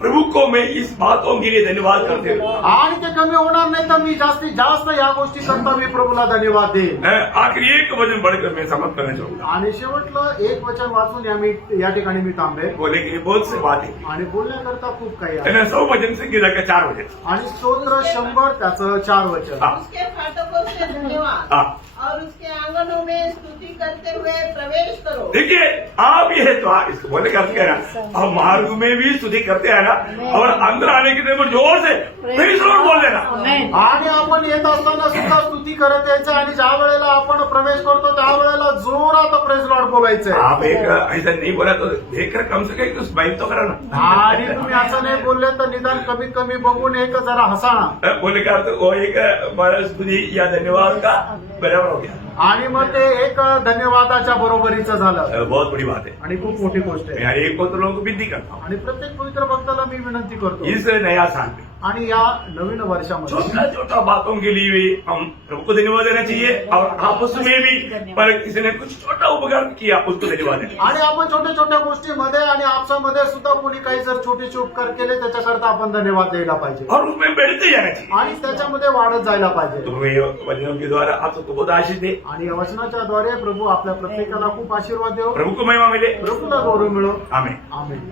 प्रभु को मैं इस बातों के लिए धन्यवाद करते हूँ. आणि ते कमी होणार नाही तर मी जास्तीत जास्त या गोष्टी करता मी प्रभूला धन्यवाद देईन. मैं आखिरी एक वचन बढ़कर मैं समाप्त करना चाहूंगा. आणि शेवटलं एक वचन वाचून या ठिकाणी मी थांबेन. बोलने के लिए बहुत सी बातें आणि बोलण्याकरता खूप काही आहे. है. 100 भजन संगीता का 4 भजन. आणि स्तोत्र 100 त्याचं 4 वचन. हाँ. उसके फाटकों से धन्यवाद हाँ. और उसके आंगनों में स्तुति करते हुए प्रवेश करो. देखिए, आप ये तो इसको बोलने का अर्थ क्या है ना, हम मार्ग में भी स्तुति करते हैं ना, और अंदर आने के टाइम जोर से प्रेज लॉर्ड बोल देना. आमेन. आणि आपण येत असताना सुद्धा स्तुती करत यायचं आणि ज्या वेळेला आपण प्रवेश करतो त्या वेळेला जोरात प्रेज लॉर्ड बोलायचंय. आप एक ऐसा नहीं बोला तो देखकर कम से कम कुछ बाइक तो करा ना. आणि तुम्ही असं नाही बोलले तर निदान कमीत कमी बघून एक जरा हसा. बोलने का अर्थ वो एक हमारा स्तुति या धन्यवाद का बराबर हो गया. आणि मग ते एक धन्यवादाच्या बरोबरीचं झालं. बहुत बड़ी बात है. आणि खूप मोठी गोष्ट आहे. मैं एक को तो लोगों को विनती करता हूँ, आणि प्रत्येक पवित्र भक्ताला मी विनंती करतो इस नया साल में आणि या नवीन वर्षामध्ये छोटा छोटा बातों के लिए भी हम प्रभु को धन्यवाद देना चाहिए, और आपस में भी पर किसी ने कुछ छोटा उपकार किया उसको धन्यवाद देना. आणि आपण छोट्या छोट्या गोष्टीमध्ये आणि आपसामध्ये सुद्धा कोणी काही जर छोटेसे उपकार केले त्याच्याकरता आपण धन्यवाद द्यायला पाहिजे और उसमें बढ़ते जाना चाहिए. आणि त्याच्यामध्ये वाढत जायला पाहिजे. तो मैं वचनों के द्वारा आप सबको बहुत आशीष दे. आणि या वचनाच्या द्वारे प्रभू आपल्या प्रत्येकाला खूप आशीर्वाद देव. प्रभु को महिमा मिले. प्रभूला गौरव मिळो. आमेन. आमेन.